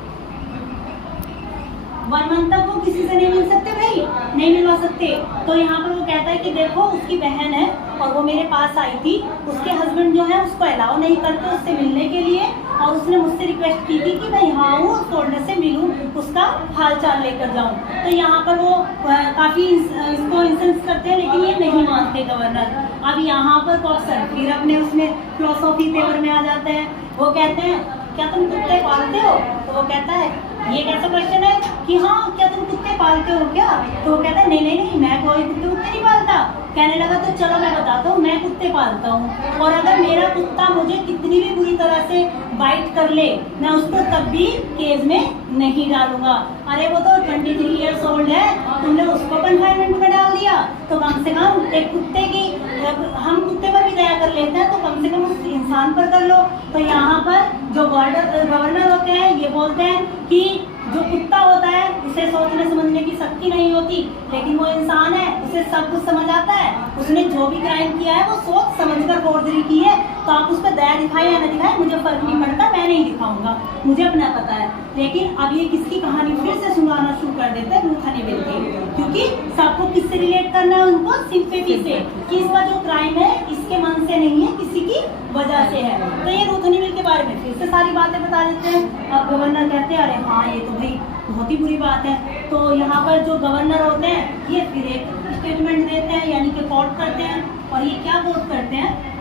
1 मंथ तक वो किसी से नहीं मिल सकते भाई, नहीं मिलवा सकते। तो यहाँ पर वो कहता है कि देखो उसकी बहन है और वो मेरे पास आई थी, उसके हस्बैंड जो है उसको अलाउ नहीं करते उससे मिलने के लिए, और उसने मुझसे रिक्वेस्ट की थी कि मैं यहाँ हूँ उस फोल्डर से मिलूँ, उसका हाल चाल लेकर जाऊँ। तो यहाँ पर वो काफ़ी इसको इंसेंस करते हैं लेकिन ये नहीं मानते गवर्नर। अब यहाँ पर कॉक्सन फिर अपने उसमें फिलोसॉफी पेपर में आ जाते हैं। वो कहते हैं क्या तुम कुत्ते पालते हो? तो वो कहता है ये कैसा क्वेश्चन है कि हाँ क्या तुम कुत्ते पालते हो क्या? तो वो कहता है नहीं नहीं नहीं, मैं कोई कुत्ते नहीं पालता। कहने लगा तो चलो मैं बताता हूँ, मैं कुत्ते पालता हूँ और अगर मेरा कुत्ता मुझे कितनी भी बुरी तरह से बाइट कर ले मैं उसको तब भी केज में नहीं डालूंगा। अरे वो तो 23 ईयर्स ओल्ड है, तुमने उसको कन्फाइनमेंट में डाल दिया, तो कम से कम एक कुत्ते की, हम कुत्ते पर भी दया कर लेते हैं तो कम से कम उस इंसान पर कर लो। तो यहाँ पर जो गवर्नर होते हैं ये बोलते हैं कि जो कुत्ता होता है उसे सोचने समझने की शक्ति नहीं होती, लेकिन वो इंसान है, उसे सब कुछ समझ आता है। उसने जो भी क्राइम किया है वो सोच समझकर फोर्जरी की है, तो आप उस पर दया दिखाए या न दिखाए मुझे फर्क नहीं पड़ता, मैं नहीं दिखाऊंगा, मुझे अपना पता है। लेकिन अब ये किसकी कहानी फिर से सुनाना शुरू कर देते हैं? रूथ हनीवेल की, क्योंकि सबको किससे रिलेट करना है? उनको सिंपैथी से, कि इसका जो क्राइम है इसके मन से नहीं है, किसी की वजह से है। तो ये रूथ हनीवेल के बारे में फिर से सारी बातें बता देते हैं। अब गवर्नर कहते हैं अरे हाँ ये तो भाई बहुत ही बुरी बात है। तो यहाँ पर जो गवर्नर होते हैं ये फिर एक स्टेटमेंट देते हैं, यानी कि कोट करते हैं। और ये क्या कोट करते हैं?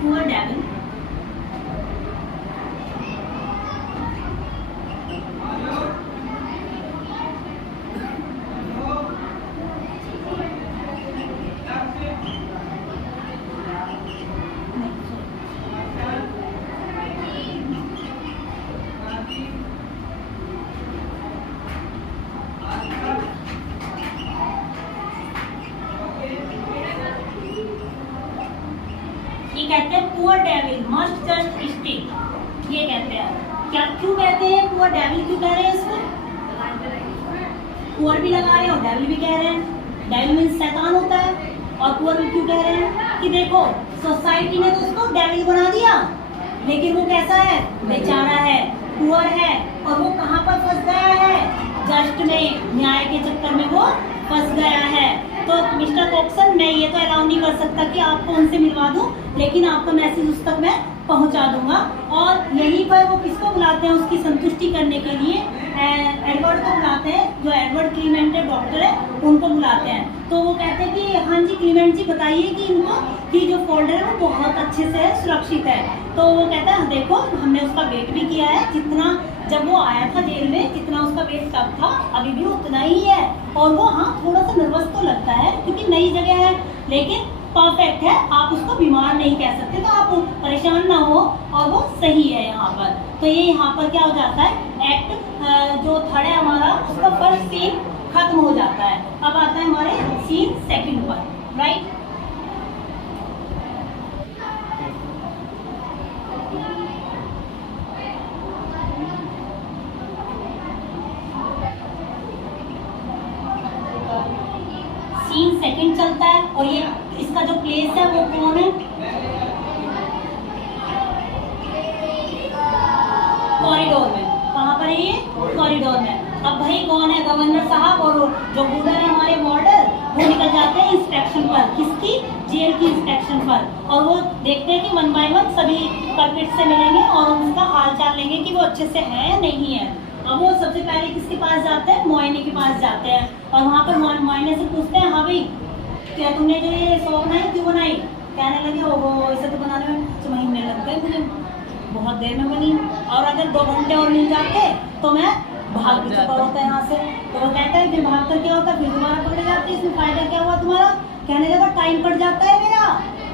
Poor devil, ये कहते हैं poor devil must just stay. ये कहते हैं, क्या क्यों कहते हैं पुअर डेविल, क्यों कह रहे हैं इसको? पुअर भी लगा रहे हैं और डेविल भी कह रहे हैं। डेविल मीन्स शैतान होता है, और पुअर भी क्यों कह रहे हैं कि देखो सोसाइटी ने तो उसको डेविल बना दिया, लेकिन वो कैसा है? बेचारा है, पुअर है, और वो कहाँ पर फंस गया है? जस्ट में, न्याय के चक्कर में वो फंस गया है। तो मिस्टर कॉक्सन मैं ये तो अलाउ नहीं कर सकता कि आपको उनसे मिलवा दूं, लेकिन आपका मैसेज उस तक मैं पहुंचा दूंगा। और यहीं पर वो किसको बुलाते हैं उसकी संतुष्टि करने के लिए? एडवर्ड को बुलाते हैं, जो एडवर्ड क्लीमेंट डॉक्टर है उनको बुलाते हैं। तो वो कहते हैं कि हाँ जी क्लीमेंट जी बताइए कि इनको कि जो फोल्डर है वो बहुत अच्छे से सुरक्षित है। तो वो कहता है देखो हमने उसका वेट भी किया है, जितना जब वो आया था जेल में जितना उसका वेट तब था अभी भी उतना ही है। और वो हाँ थोड़ा सा नर्वस तो लगता है क्योंकि नई जगह है, लेकिन परफेक्ट है, आप उसको बीमार नहीं कह सकते, तो आप परेशान ना हो, और वो सही है यहाँ पर। तो ये यहाँ पर क्या हो जाता है? एक्ट जो थर्ड है हमारा उसका फर्स्ट सीन खत्म हो जाता है। अब आता है हमारे सीन सेकंड पर, राइट? सीन सेकंड चलता है और ये इसका जो प्लेस है वो कौन है, कॉरिडोर में। कहाँ पर है ये, कॉरिडोर में। अब भाई कौन है, गवर्नर साहब और जो बूढ़ा है हमारे वार्डर, वो निकल जाते हैं इंस्पेक्शन पर, किसकी, जेल की इंस्पेक्शन पर, और वो देखते हैं कि 1 बाय 1 सभी कल्प्रिट से मिलेंगे और उनका हाल चाल लेंगे कि वो अच्छे से है या नहीं है। अब वो सबसे पहले किसके पास जाते हैं, मुआयने के पास जाते हैं और वहाँ पर मुआयने से पूछते हैं, हाँ भाई क्या तुमने जो ये शॉप बनाई क्यों बनाई, कहने लगे वो इसे तो बनाने में 6 महीने लग गए मुझे, बहुत देर में बनी, और अगर 2 घंटे और मिल जाते तो मैं भाग भी चुका होता है यहाँ से। तो वो कहता है फिर भाग कर क्या होता है, फिर दोबारा पकड़े जाते हैं, इसमें फायदा क्या हुआ तुम्हारा, कहने लगा टाइम कट जाता है मेरा,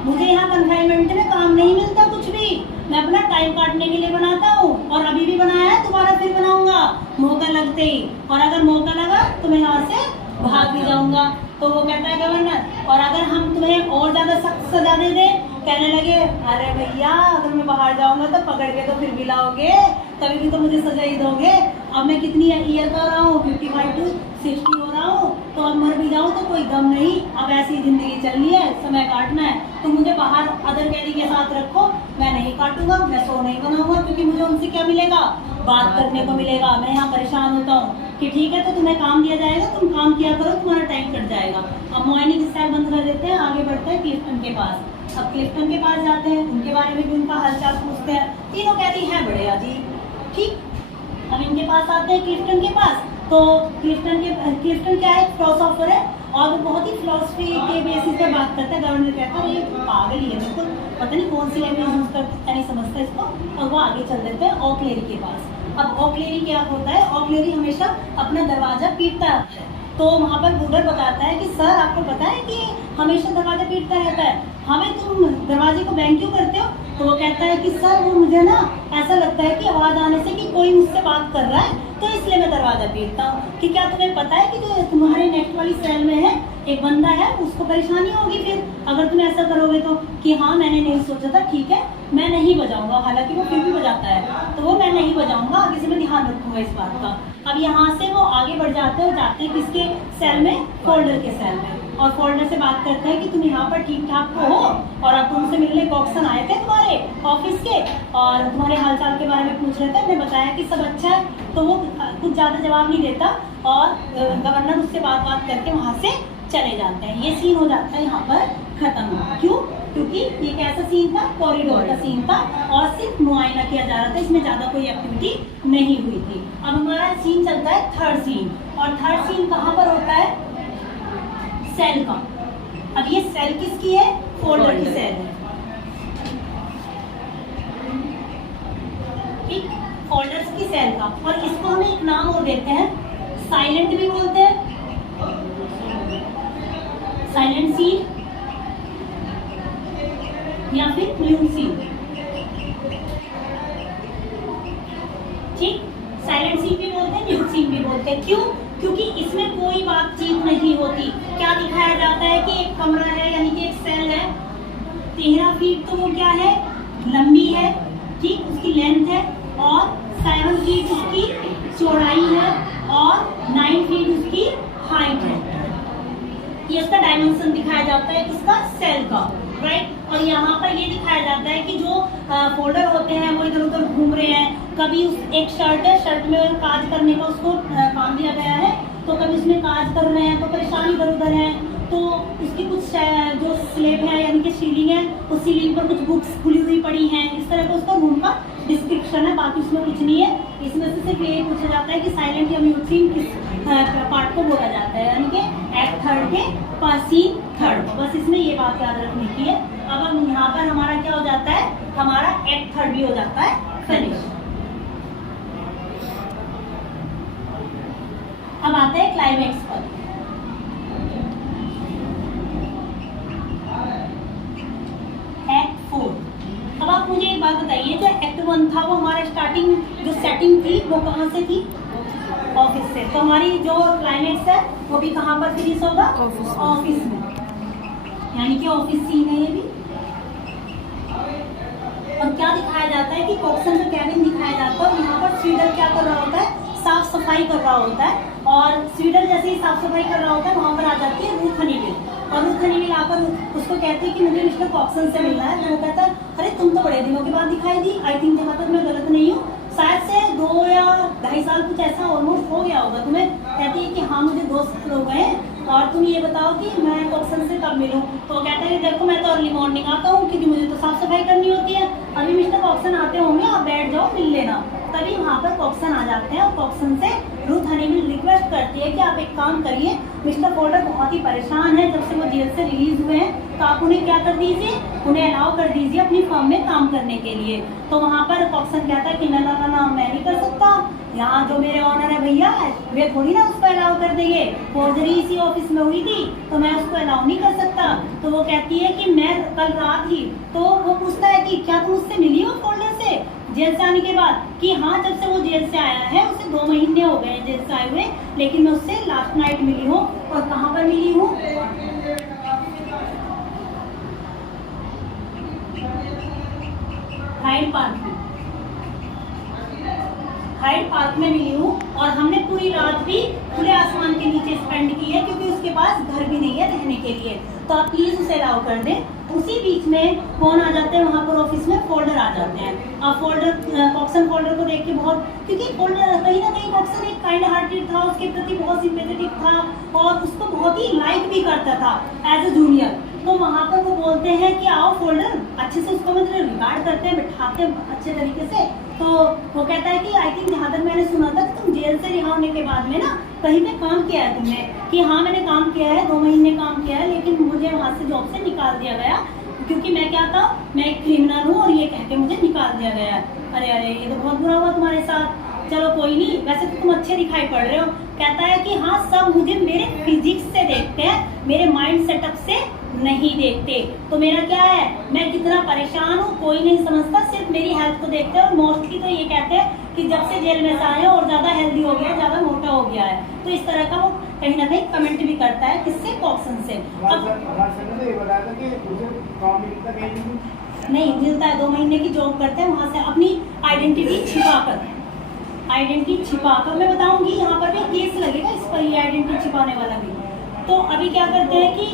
मुझे यहाँ कन्फाइनमेंट में काम नहीं मिलता कुछ भी, मैं अपना टाइम काटने के लिए बनाता हूँ और अभी भी बनाया है, दोबारा फिर बनाऊंगा मौका लगते ही, और अगर मौका लगा तो मैं यहाँ से भाग भी जाऊंगा। तो वो कहता है गवर्नर, और अगर हम तुम्हें और ज्यादा सख्त सजा दे दें, कहने लगे अरे भैया अगर मैं बाहर जाऊंगा तो पकड़ के तो फिर भी लाओगे, तभी भी तो मुझे सजा ही दोगे, अब मैं कितनी ईयर का हो रहा हूँ, 55 to 60 हो रहा हूँ, तो अब मर भी जाऊँ तो कोई गम नहीं, अब ऐसी जिंदगी चलनी है, समय काटना है, तो मुझे बाहर अदर कैदी के साथ रखो, मैं नहीं काटूंगा, मैं शो नहीं बनाऊंगा, क्योंकि मुझे उनसे क्या मिलेगा, बात करने को मिलेगा, मैं यहाँ परेशान होता हूँ कि ठीक है तो तुम्हें काम दिया जाएगा, तुम काम किया करो, तुम्हारा टाइम कट जाएगा। अब मुआयने की सेल बंद कर देते हैं, आगे बढ़ते हैं क्लिफ्टन के पास। अब क्लिफ्टन के पास जाते हैं, उनके बारे में भी उनका हालचाल पूछते हैं, तीनों कहती हैं बड़े अजीब, ठीक। अब इनके पास आते हैं क्लिफ्टन के पास, तो क्लिफ्टन क्या है, फिलोसोफर है और वो बहुत ही फिलोसफी के बेसिस पे बात करता है। गवर्नर कहता है ये पागल ही है बिल्कुल, पता नहीं कौन सी लैंग्वेज यूज करता नहीं समझता इसको, और वो आगे चल देते हैं ऑकलेरी के पास। अब ऑकलेरी क्या होता है, ऑकलेरी हमेशा अपना दरवाजा पीटता है, तो वहाँ पर बूढ़र बताता है कि सर आपको पता है कि हमेशा दरवाजा पीटता रहता है, हमें तुम दरवाजे को बैंग क्यों करते हो। तो वो कहता है कि सर वो मुझे ना ऐसा लगता है कि आवाज़ आने से कि कोई मुझसे बात कर रहा है, तो इसलिए मैं दरवाज़ा पीटता हूँ। कि क्या तुम्हें पता है कि जो तुम्हारे नेक्स्ट वाली सेल में है एक बंदा है, उसको परेशानी होगी फिर अगर तुम ऐसा करोगे तो, कि हाँ मैंने नहीं सोचा था, ठीक है मैं नहीं बजाऊंगा, हालांकि वो फिर भी बजाता है, तो वो मैं नहीं बजाऊंगा, आगे से मैं ध्यान रखूंगा इस बात का। अब यहाँ से वो आगे बढ़ जाते हैं और जाते हैं किसके सेल में, फोल्डर के सेल में, और फोल्डर से बात करते हैं कि तुम यहाँ पर ठीक ठाक तो हो, और अब तुमसे मिलने कॉक्सन आए थे तुम्हारे ऑफिस के और तुम्हारे हालचाल के बारे में पूछ रहे थे, हमने बताया कि सब अच्छा है, तो वो कुछ ज़्यादा जवाब नहीं देता और गवर्नर उससे बात करके वहाँ से चले जाते हैं। ये सीन हो जाता है यहाँ पर खत्म। क्यों? क्योंकि ये कैसा सीन था, कॉरिडोर का सीन था और सिर्फ मुआयना किया जा रहा था, इसमें ज़्यादा कोई एक्टिविटी नहीं हुई थी। अब हमारा सीन चलता है थर्ड सीन, और थर्ड सीन कहाँ पर होता है, सेल का। अब ये सेल किसकी है, फोल्डर की सेल है, ठीक, फोल्डर्स की सेल का। और इसको हम एक नाम और देते हैं, साइलेंट भी बोलते हैं, साइलेंट सीन या फिर म्यूट सीन, ठीक। साइलेंट सीन भी बोलते हैं, म्यूट सीन भी बोलते हैं। क्यों? क्योंकि इसमें कोई बातचीत नहीं होती। क्या दिखाया जाता है कि एक कमरा है, यानी कि एक सेल है, 13 फीट तो वो क्या है, लंबी है, ठीक, उसकी लेंथ है, और 7 फीट उसकी चौड़ाई है, और 9 फीट उसकी हाइट है। ये उसका डायमेंशन दिखाया जाता है किसका, सेल का, राइट। और यहाँ पर ये दिखाया जाता है कि जो फोल्डर होते हैं वो इधर उधर घूम रहे हैं, कभी उस एक शर्ट है, शर्ट में काज करने का उसको काम दिया गया है, तो कभी उसमें काज कर रहे हैं तो परेशान इधर उधर है, तो उसकी कुछ जो स्लेब है यानी कि सीलिंग है, उस सीलिंग पर कुछ बुक्स खुली हुई पड़ी हैं, इस तरह का उसका रूम का डिस्क्रिप्शन है, बाकी उसमें कुछ नहीं है। इसमें से सिर्फ ये पूछा जाता है कि साइलेंट या म्यूट सीन किस पार्ट को बोला जाता है, यानी कि एक्ट थर्ड के सीन थर्ड, बस इसमें ये बात याद रखने की है। अब यहाँ पर हमारा क्या हो जाता है, हमारा एक्ट थर्ड भी हो जाता है फिनिश। अब आता है क्लाइमेक्स पर। एक्ट 4। अब आप मुझे एक बात बताइए, जो एक्ट 1 था वो हमारा स्टार्टिंग जो सेटिंग थी वो कहाँ से थी, ऑफिस से, तो हमारी जो क्लाइमेक्स है वो भी कहाँ पर फिनिश होगा, ऑफिस में, यानी कि ऑफिस सीन है ये भी। और क्या दिखाया जाता है कि कॉक्सन का कैबिन दिखाया जाता है, और यहाँ पर स्वीडर क्या कर रहा होता है, साफ सफाई कर रहा होता है, और स्वीडर जैसे ही साफ साफ सफाई कर रहा होता है वहाँ पर आ जाती है रूथ हनीवेल, और रूथ हनीवेल आकर उसको कहती है कि मुझे मिस्टर कॉक्सन से मिलना है। तो वो कहता है अरे तुम तो बड़े दिनों के बाद दिखाई दी, आई थिंक जहाँ तक मैं गलत नहीं हूँ शायद से 2 या 2.5 साल कुछ ऐसा ऑलमोस्ट हो गया होगा तुम्हें। कहती है कि हाँ मुझे 2 साल हो गए हैं और तुम ये बताओ कि मैं कॉक्सन से कब मिलूं। तो कहता है कि देखो मैं तो अर्ली मॉर्निंग आता हूँ क्योंकि मुझे तो साफ सफाई करनी होती है, अभी मिस्टर कॉक्सन आते होंगे, आप बैठ जाओ मिल लेना। तभी वहाँ पर कॉक्सन आ जाते हैं और कॉक्सन से रूथ हनीवेल रिक्वेस्ट करती है कि आप एक काम करिए, मिस्टर फोल्डर बहुत ही परेशान है जब से वो जेल से रिलीज हुए हैं, तो आप उन्हें क्या कर दीजिए, उन्हें अलाउ कर दीजिए अपनी फर्म में काम करने के लिए। तो वहाँ पर कॉक्सन कहता है कि ना ना ना मैं नहीं कर सकता, यहाँ जो मेरे ऑनर है भैया वे थोड़ी ना उसको अलाउ कर देंगे, फोर्जरी इसी ऑफिस में हुई थी तो मैं उसको अलाउ नहीं कर सकता। तो वो कहती है कि मैं कल रात ही, तो वो पूछता है कि क्या तुम उससे मिली हो फोल्डर से जेल से आने के बाद, कि हाँ जब से वो जेल से आया है उसे 2 महीने हो गए हैं जेल से आए हुए, लेकिन मैं उससे लास्ट नाइट मिली हूँ। और कहाँ पर मिली हूँ, हाइड पार्क में, हाइड पार्क में मिली हूँ। और हमने पूरी रात भी खुले आसमान के नीचे स्पेंड की है क्योंकि उसके पास घर भी नहीं है रहने के लिए, तो आप प्लीज उसे अलाउ कर दें। उसी बीच में कौन आ जाते हैं वहाँ पर ऑफिस में, फोल्डर आ जाते हैं। अब फोल्डर कॉक्सन फोल्डर को देख के बहुत, क्योंकि फोल्डर कहीं ना कहीं कॉक्सन एक काइंड हार्टेड था, उसके प्रति बहुत सिंपैथेटिक था और उसको बहुत ही लाइक भी करता था एज ए जूनियर। तो वहाँ पर वो बोलते हैं कि आओ फोल्डर, अच्छे से उसको मतलब रिगार्ड करते हैं, बिठाते हैं अच्छे तरीके से। तो वो कहता है कि आई थिंक जहाँ तक मैंने सुना था कि तुम जेल से रिहा होने के बाद में ना कहीं पे काम किया है तुमने, कि हाँ मैंने काम किया है, 2 महीने काम किया है, लेकिन मुझे वहाँ से जॉब से निकाल दिया गया क्योंकि मैं क्या था, मैं एक क्रिमिनल हूँ और ये कह के मुझे निकाल दिया गया। अरे अरे ये तो बहुत बुरा हुआ तुम्हारे साथ, चलो कोई नहीं, वैसे तो तुम अच्छे दिखाई पड़ रहे हो। कहता है कि हाँ सब मुझे मेरे फिजिक्स से देखते हैं, मेरे माइंड सेटअप से नहीं देखते। तो मेरा क्या है, मैं कितना परेशान हूँ कोई नहीं समझता, सिर्फ मेरी हेल्थ को देखते हैं। और मोस्टली तो ये कहते हैं कि जब से जेल में से आए और ज़्यादा हेल्दी हो गया, ज़्यादा मोटा हो गया है। तो इस तरह का वो कहीं ना कहीं कमेंट भी करता है, किससे, कॉक्सन से। नहीं मिलता है, 2 महीने की जॉब करते हैं वहाँ से अपनी आइडेंटिटी छिपाकर मैं बताऊंगी, यहाँ पर भी केस लगेगा इस पर, ये आइडेंटिटी छिपाने वाला भी। तो अभी क्या करते हैं कि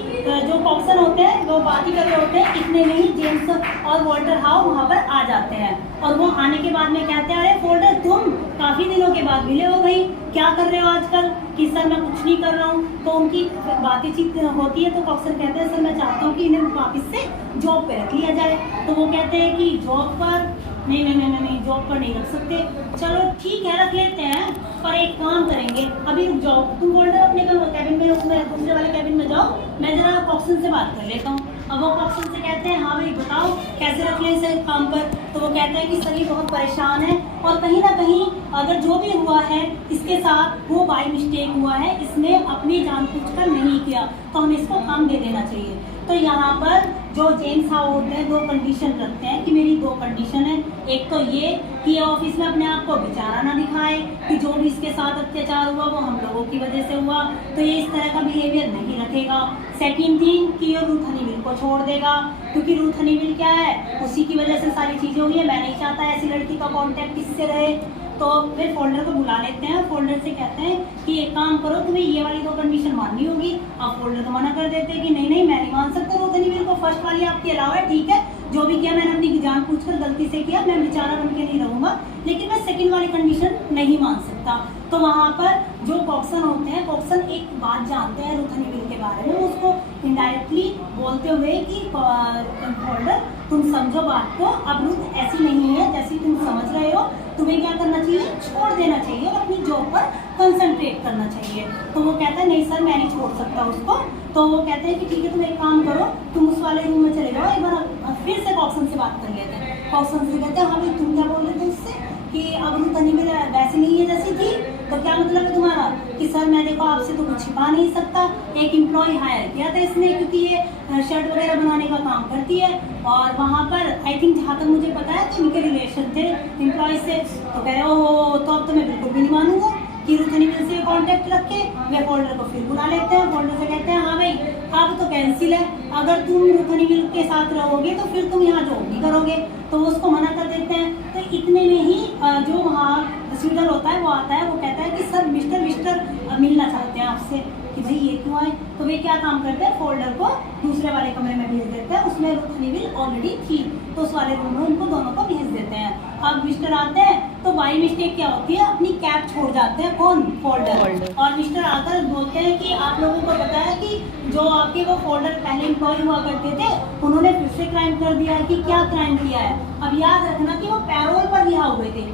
जो कॉक्सन होते हैं वो बात ही कर रहे होते हैं, इतने में ही जेम्स और वॉल्टर हाउ वहाँ पर आ जाते हैं। और वो आने के बाद में कहते हैं अरे फोल्डर तुम काफ़ी दिनों के बाद मिले हो भाई, क्या कर रहे हो आजकल, कि सर मैं कुछ नहीं कर रहा हूँ। तो उनकी बातचीत होती है तो कॉक्सन कहते हैं सर मैं चाहता हूँ कि इन्हें वापस से जॉब पे रख लिया जाए। तो वो कहते हैं कि जॉब पर नहीं जॉब पर नहीं रख सकते, चलो ठीक है रख लेते हैं, पर एक काम करेंगे, अभी रुक जाओ तुम फोल्डर अपने कैबिन में, उसमें दूसरे वाले कैबिन में जाओ, मैं जरा कॉक्सन से बात कर लेता हूँ। अब वो कॉक्सन से कहते हैं हाँ भाई बताओ कैसे रख लें इसे काम पर। तो वो कहते हैं कि सर ये बहुत परेशान है और कहीं ना कहीं अगर जो भी हुआ है इसके साथ वो बाय मिस्टेक हुआ है, इसने अपनी जानबूझकर नहीं किया, तो हमें इसको काम दे देना चाहिए। तो यहाँ पर जो जेम्स हाउ होते हैं 2 कंडीशन रखते हैं कि मेरी 2 कंडीशन है, एक तो ये कि ऑफिस में अपने आप को बेचारा ना दिखाए, कि जो भी इसके साथ अत्याचार हुआ वो हम लोगों की वजह से हुआ, तो ये इस तरह का बिहेवियर नहीं रखेगा। सेकंड थिंग कि ये रूथ हनीवेल को छोड़ देगा, क्योंकि रूथ हनीवेल क्या है, उसी की वजह से सारी चीज़ें हुई है, मैं नहीं चाहता ऐसी लड़की का कॉन्टैक्ट इससे रहे। तो फिर फोल्डर को बुला लेते हैं, फोल्डर से कहते हैं कि एक काम करो तुम्हें ये वाली 2 कंडीशन माननी होगी। अब फोल्डर तो मना कर देते हैं कि नहीं मैं नहीं मान सकता रूथ हनीवेल को, फर्स्ट वाली आपके अलावा है, ठीक है जो भी किया मैंने अपनी जान पूछकर गलती से किया, मैं बेचारा बन के नहीं रहूँगा, लेकिन मैं सेकंड वाली कंडीशन नहीं मान सकता। तो वहाँ पर जो कॉक्सन होते हैं, कॉक्सन एक बात जानते हैं रूथ हनीवेल के बारे में, उसको इनडायरेक्टली बोलते हुए कि फोल्डर तुम समझो बात को, अब रूथ ऐसी नहीं है जैसी तुम समझ रहे हो, तुम्हें क्या करना चाहिए, छोड़ देना चाहिए और अपनी जॉब पर कंसंट्रेट करना चाहिए। तो वो कहता है नहीं सर मैं नहीं छोड़ सकता उसको। तो वो कहते हैं कि ठीक है तुम एक काम करो, तुम उस वाले रूम में चले जाओ, एक बार फिर से कॉक्सन से बात कर लेते हैं। कॉक्सन से कहते हैं हाँ भाई तुम क्या बोल रहे थे उससे कि अब रूथ हनीवेल वैसे नहीं है जैसी थी, तो क्या मतलब है तुम्हारा, कि सर मैं देखो आपसे तो कुछ छिपा नहीं सकता, एक एम्प्लॉय हायर किया था इसने क्योंकि ये शर्ट वगैरह बनाने का काम करती है, और वहाँ पर आई थिंक जहाँ तक मुझे पता है तो इनके रिलेशन थे एम्प्लॉय से। तो कह रहे हो तो अब तो मैं बिल्कुल भी नहीं मानूंगा कि रूथ हनीवेल से कॉन्टैक्ट रख के वे फोल्डर को फिर बुला लेते हैं। फोल्डर से कहते हैं हाँ भाई अब तो कैंसिल है, अगर तुम रूथ हनीवेल के साथ रहोगे तो फिर तुम यहाँ जॉब नहीं करोगे, तो वो उसको मना कर देते हैं। तो इतने में ही जो वहाँ रिसीवर होता है वो आता है, वो कहता है कि सर मिस्टर मिलना चाहते हैं आपसे कि भाई ये क्यों आए, तो वे क्या काम करते हैं, फोल्डर को दूसरे वाले कमरे में भेज देते हैं। उसमें रुथ हनीवेल ऑलरेडी थी, तो उस वाले रूम में उनको दोनों को भेज देते हैं। अब मिस्टर आते हैं तो बाई मिस्टेक क्या होती है, अपनी कैप छोड़ जाते हैं, कौन, फोल्डर। और मिस्टर आकर बोलते हैं कि आप लोगों को पता है कि जो आपके वो फोल्डर पहले एम्प्लॉय हुआ करते थे, उन्होंने फिर से क्राइम कर दिया है। कि क्या क्राइम किया है, अब याद रखना कि वो पैरोल पर रिहा हुए थे,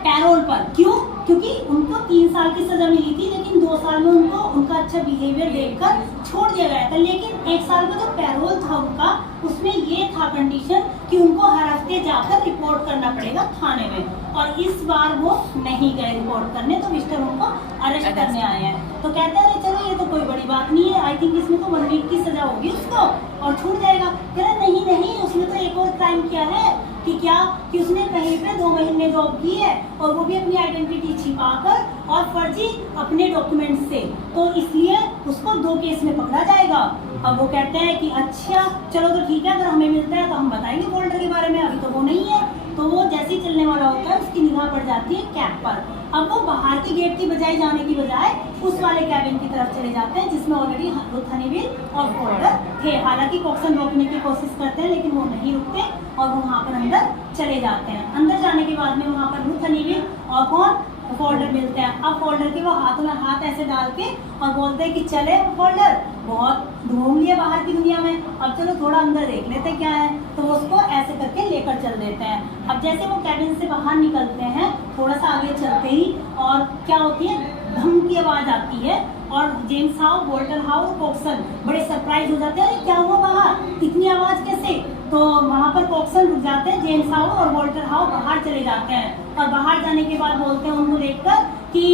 पैरोल पर। क्यों, क्योंकि उनको 3 साल की सजा मिली थी, लेकिन 2 साल में उनको उनका अच्छा बिहेवियर देखकर छोड़ दिया गया था। लेकिन 1 साल का जो पैरोल था उनका, उसमें ये था कंडीशन कि उनको हर हफ्ते जाकर रिपोर्ट करना पड़ेगा थाने में, और इस बार वो नहीं गए रिपोर्ट करने, तो मिस्टर उनको अरेस्ट करने आए हैं। तो कहते हैं चलो ये तो कोई बड़ी बात नहीं है, आई थिंक इसमें तो 1 वीक की सजा होगी उसको और छूट जाएगा। कह रहे नहीं नहीं, उसने तो एक और क्राइम किया है कि क्या, कि उसने कहीं पे 2 महीने जॉब की है, और वो भी अपनी आइडेंटिटी छिपाकर और फर्जी अपने डॉक्यूमेंट से, तो इसलिए उसको 2 केस में पकड़ा जाएगा। अब वो कहते हैं कि अच्छा चलो तो ठीक है, अगर हमें मिलता है तो हम बताएंगे फोल्डर के बारे में, अभी तो वो नहीं है। तो वो जैसे ही चलने वाला होता है उसकी निगाह पड़ जाती है कैब पर। अब वो बाहर के गेट की बजाय जाने की बजाय उस वाले कैबिन की तरफ चले जाते हैं जिसमें ऑलरेडी रुथ हनीवेल और फोल्डर थे। हालांकि कॉक्सन रोकने की कोशिश करते हैं, लेकिन वो नहीं रुकते और वो वहाँ पर अंदर चले जाते हैं। अंदर जाने के बाद में वहाँ पर रुथ हनीवेल और कौन, फोल्डर मिलते हैं। अब फोल्डर के वो हाथों में हाथ ऐसे डाल के और बोलते हैं कि चले फोल्डर, बहुत घूम लिए बाहर की दुनिया में, अब चलो थोड़ा अंदर देख लेते क्या है। तो वो उसको ऐसे करके लेकर चल देते हैं। अब जैसे वो कैबिन से बाहर निकलते हैं, थोड़ा सा आगे चलते ही और क्या होती है, धम की आवाज आती है, और जेम्स हाउ, वॉल्टर हाउ और कॉक्सन बड़े सरप्राइज हो जाते हैं, अरे क्या हुआ बाहर, इतनी आवाज कैसे। तो वहाँ पर कॉक्सन रुक जाते हैं, जेम्स हाउ और वॉल्टर हाउ बाहर चले जाते हैं, और बाहर जाने के बाद बोलते हैं उनको देखकर कि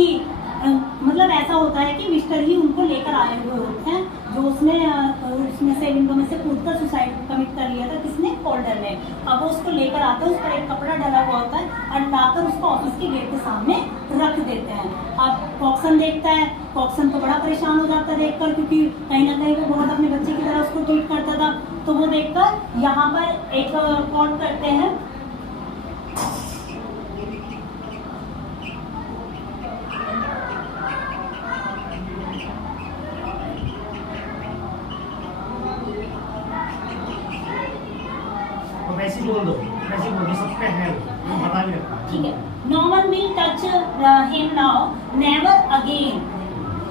मतलब ऐसा होता है कि मिस्टर ही उनको लेकर आए हुए होते हैं, जो उसमें से विंडो में से कूदकर सुसाइड कमिट कर लिया था, किसने, फोल्डर ने। अब वो उसको लेकर आते हैं, उस पर एक कपड़ा डला हुआ होता है, और लाकर उसको ऑफिस के गेट के सामने रख देते हैं। अब कॉक्सन देखता है, कॉक्सन तो बड़ा परेशान हो जाता है देखकर, क्योंकि कहीं ना कहीं वो बहुत अपने बच्चे की तरह उसको ट्रीट करता था। तो वो देखकर यहाँ पर एक कॉल करते हैं, वैसे बोल दो, वैसे बोल दो, सब पे है वो बता भी रखा है। ठीक है। No one will touch him now, never again,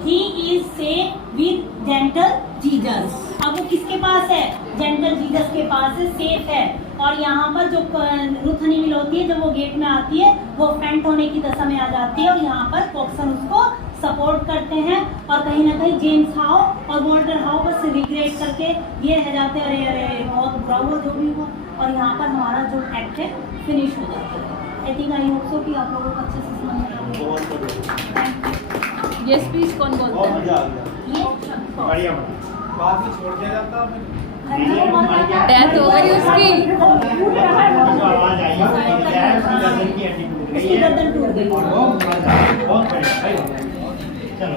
he is safe with gentle Jesus. अब वो किसके पास है, जेंटल जीसस के पास है, सेफ है। और यहाँ पर जो रुथ हनीवेल होती है, जब वो गेट में आती है, वो फेंट होने की दशा में आ जाती है, और यहाँ पर कॉक्सन उसको सपोर्ट करते हैं, और कहीं ना कहीं जेम्स हाउ और वॉल्टर हाउ बस रिग्रेट करके ये रह जाते हैं, अरे अरे बहुत बुरा हुआ जो भी हुआ। और यहाँ पर हमारा जो एक्ट है फिनिश हो जाता है। I think I hope so कि आप लोगों को अच्छे से समझ में आ गया। बहुत बढ़िया, ये स्पीच कौन बोलता बहुत है? मजा आ गया। ये बढ़िया बाद में छोड़ दिया जाता है डेथ हो गई उसकी। आवाज आई है, उसकी गर्दन की हड्डी टूट गई उसकी है, गर्दन टूट गई। बहुत बढ़िया, चलो।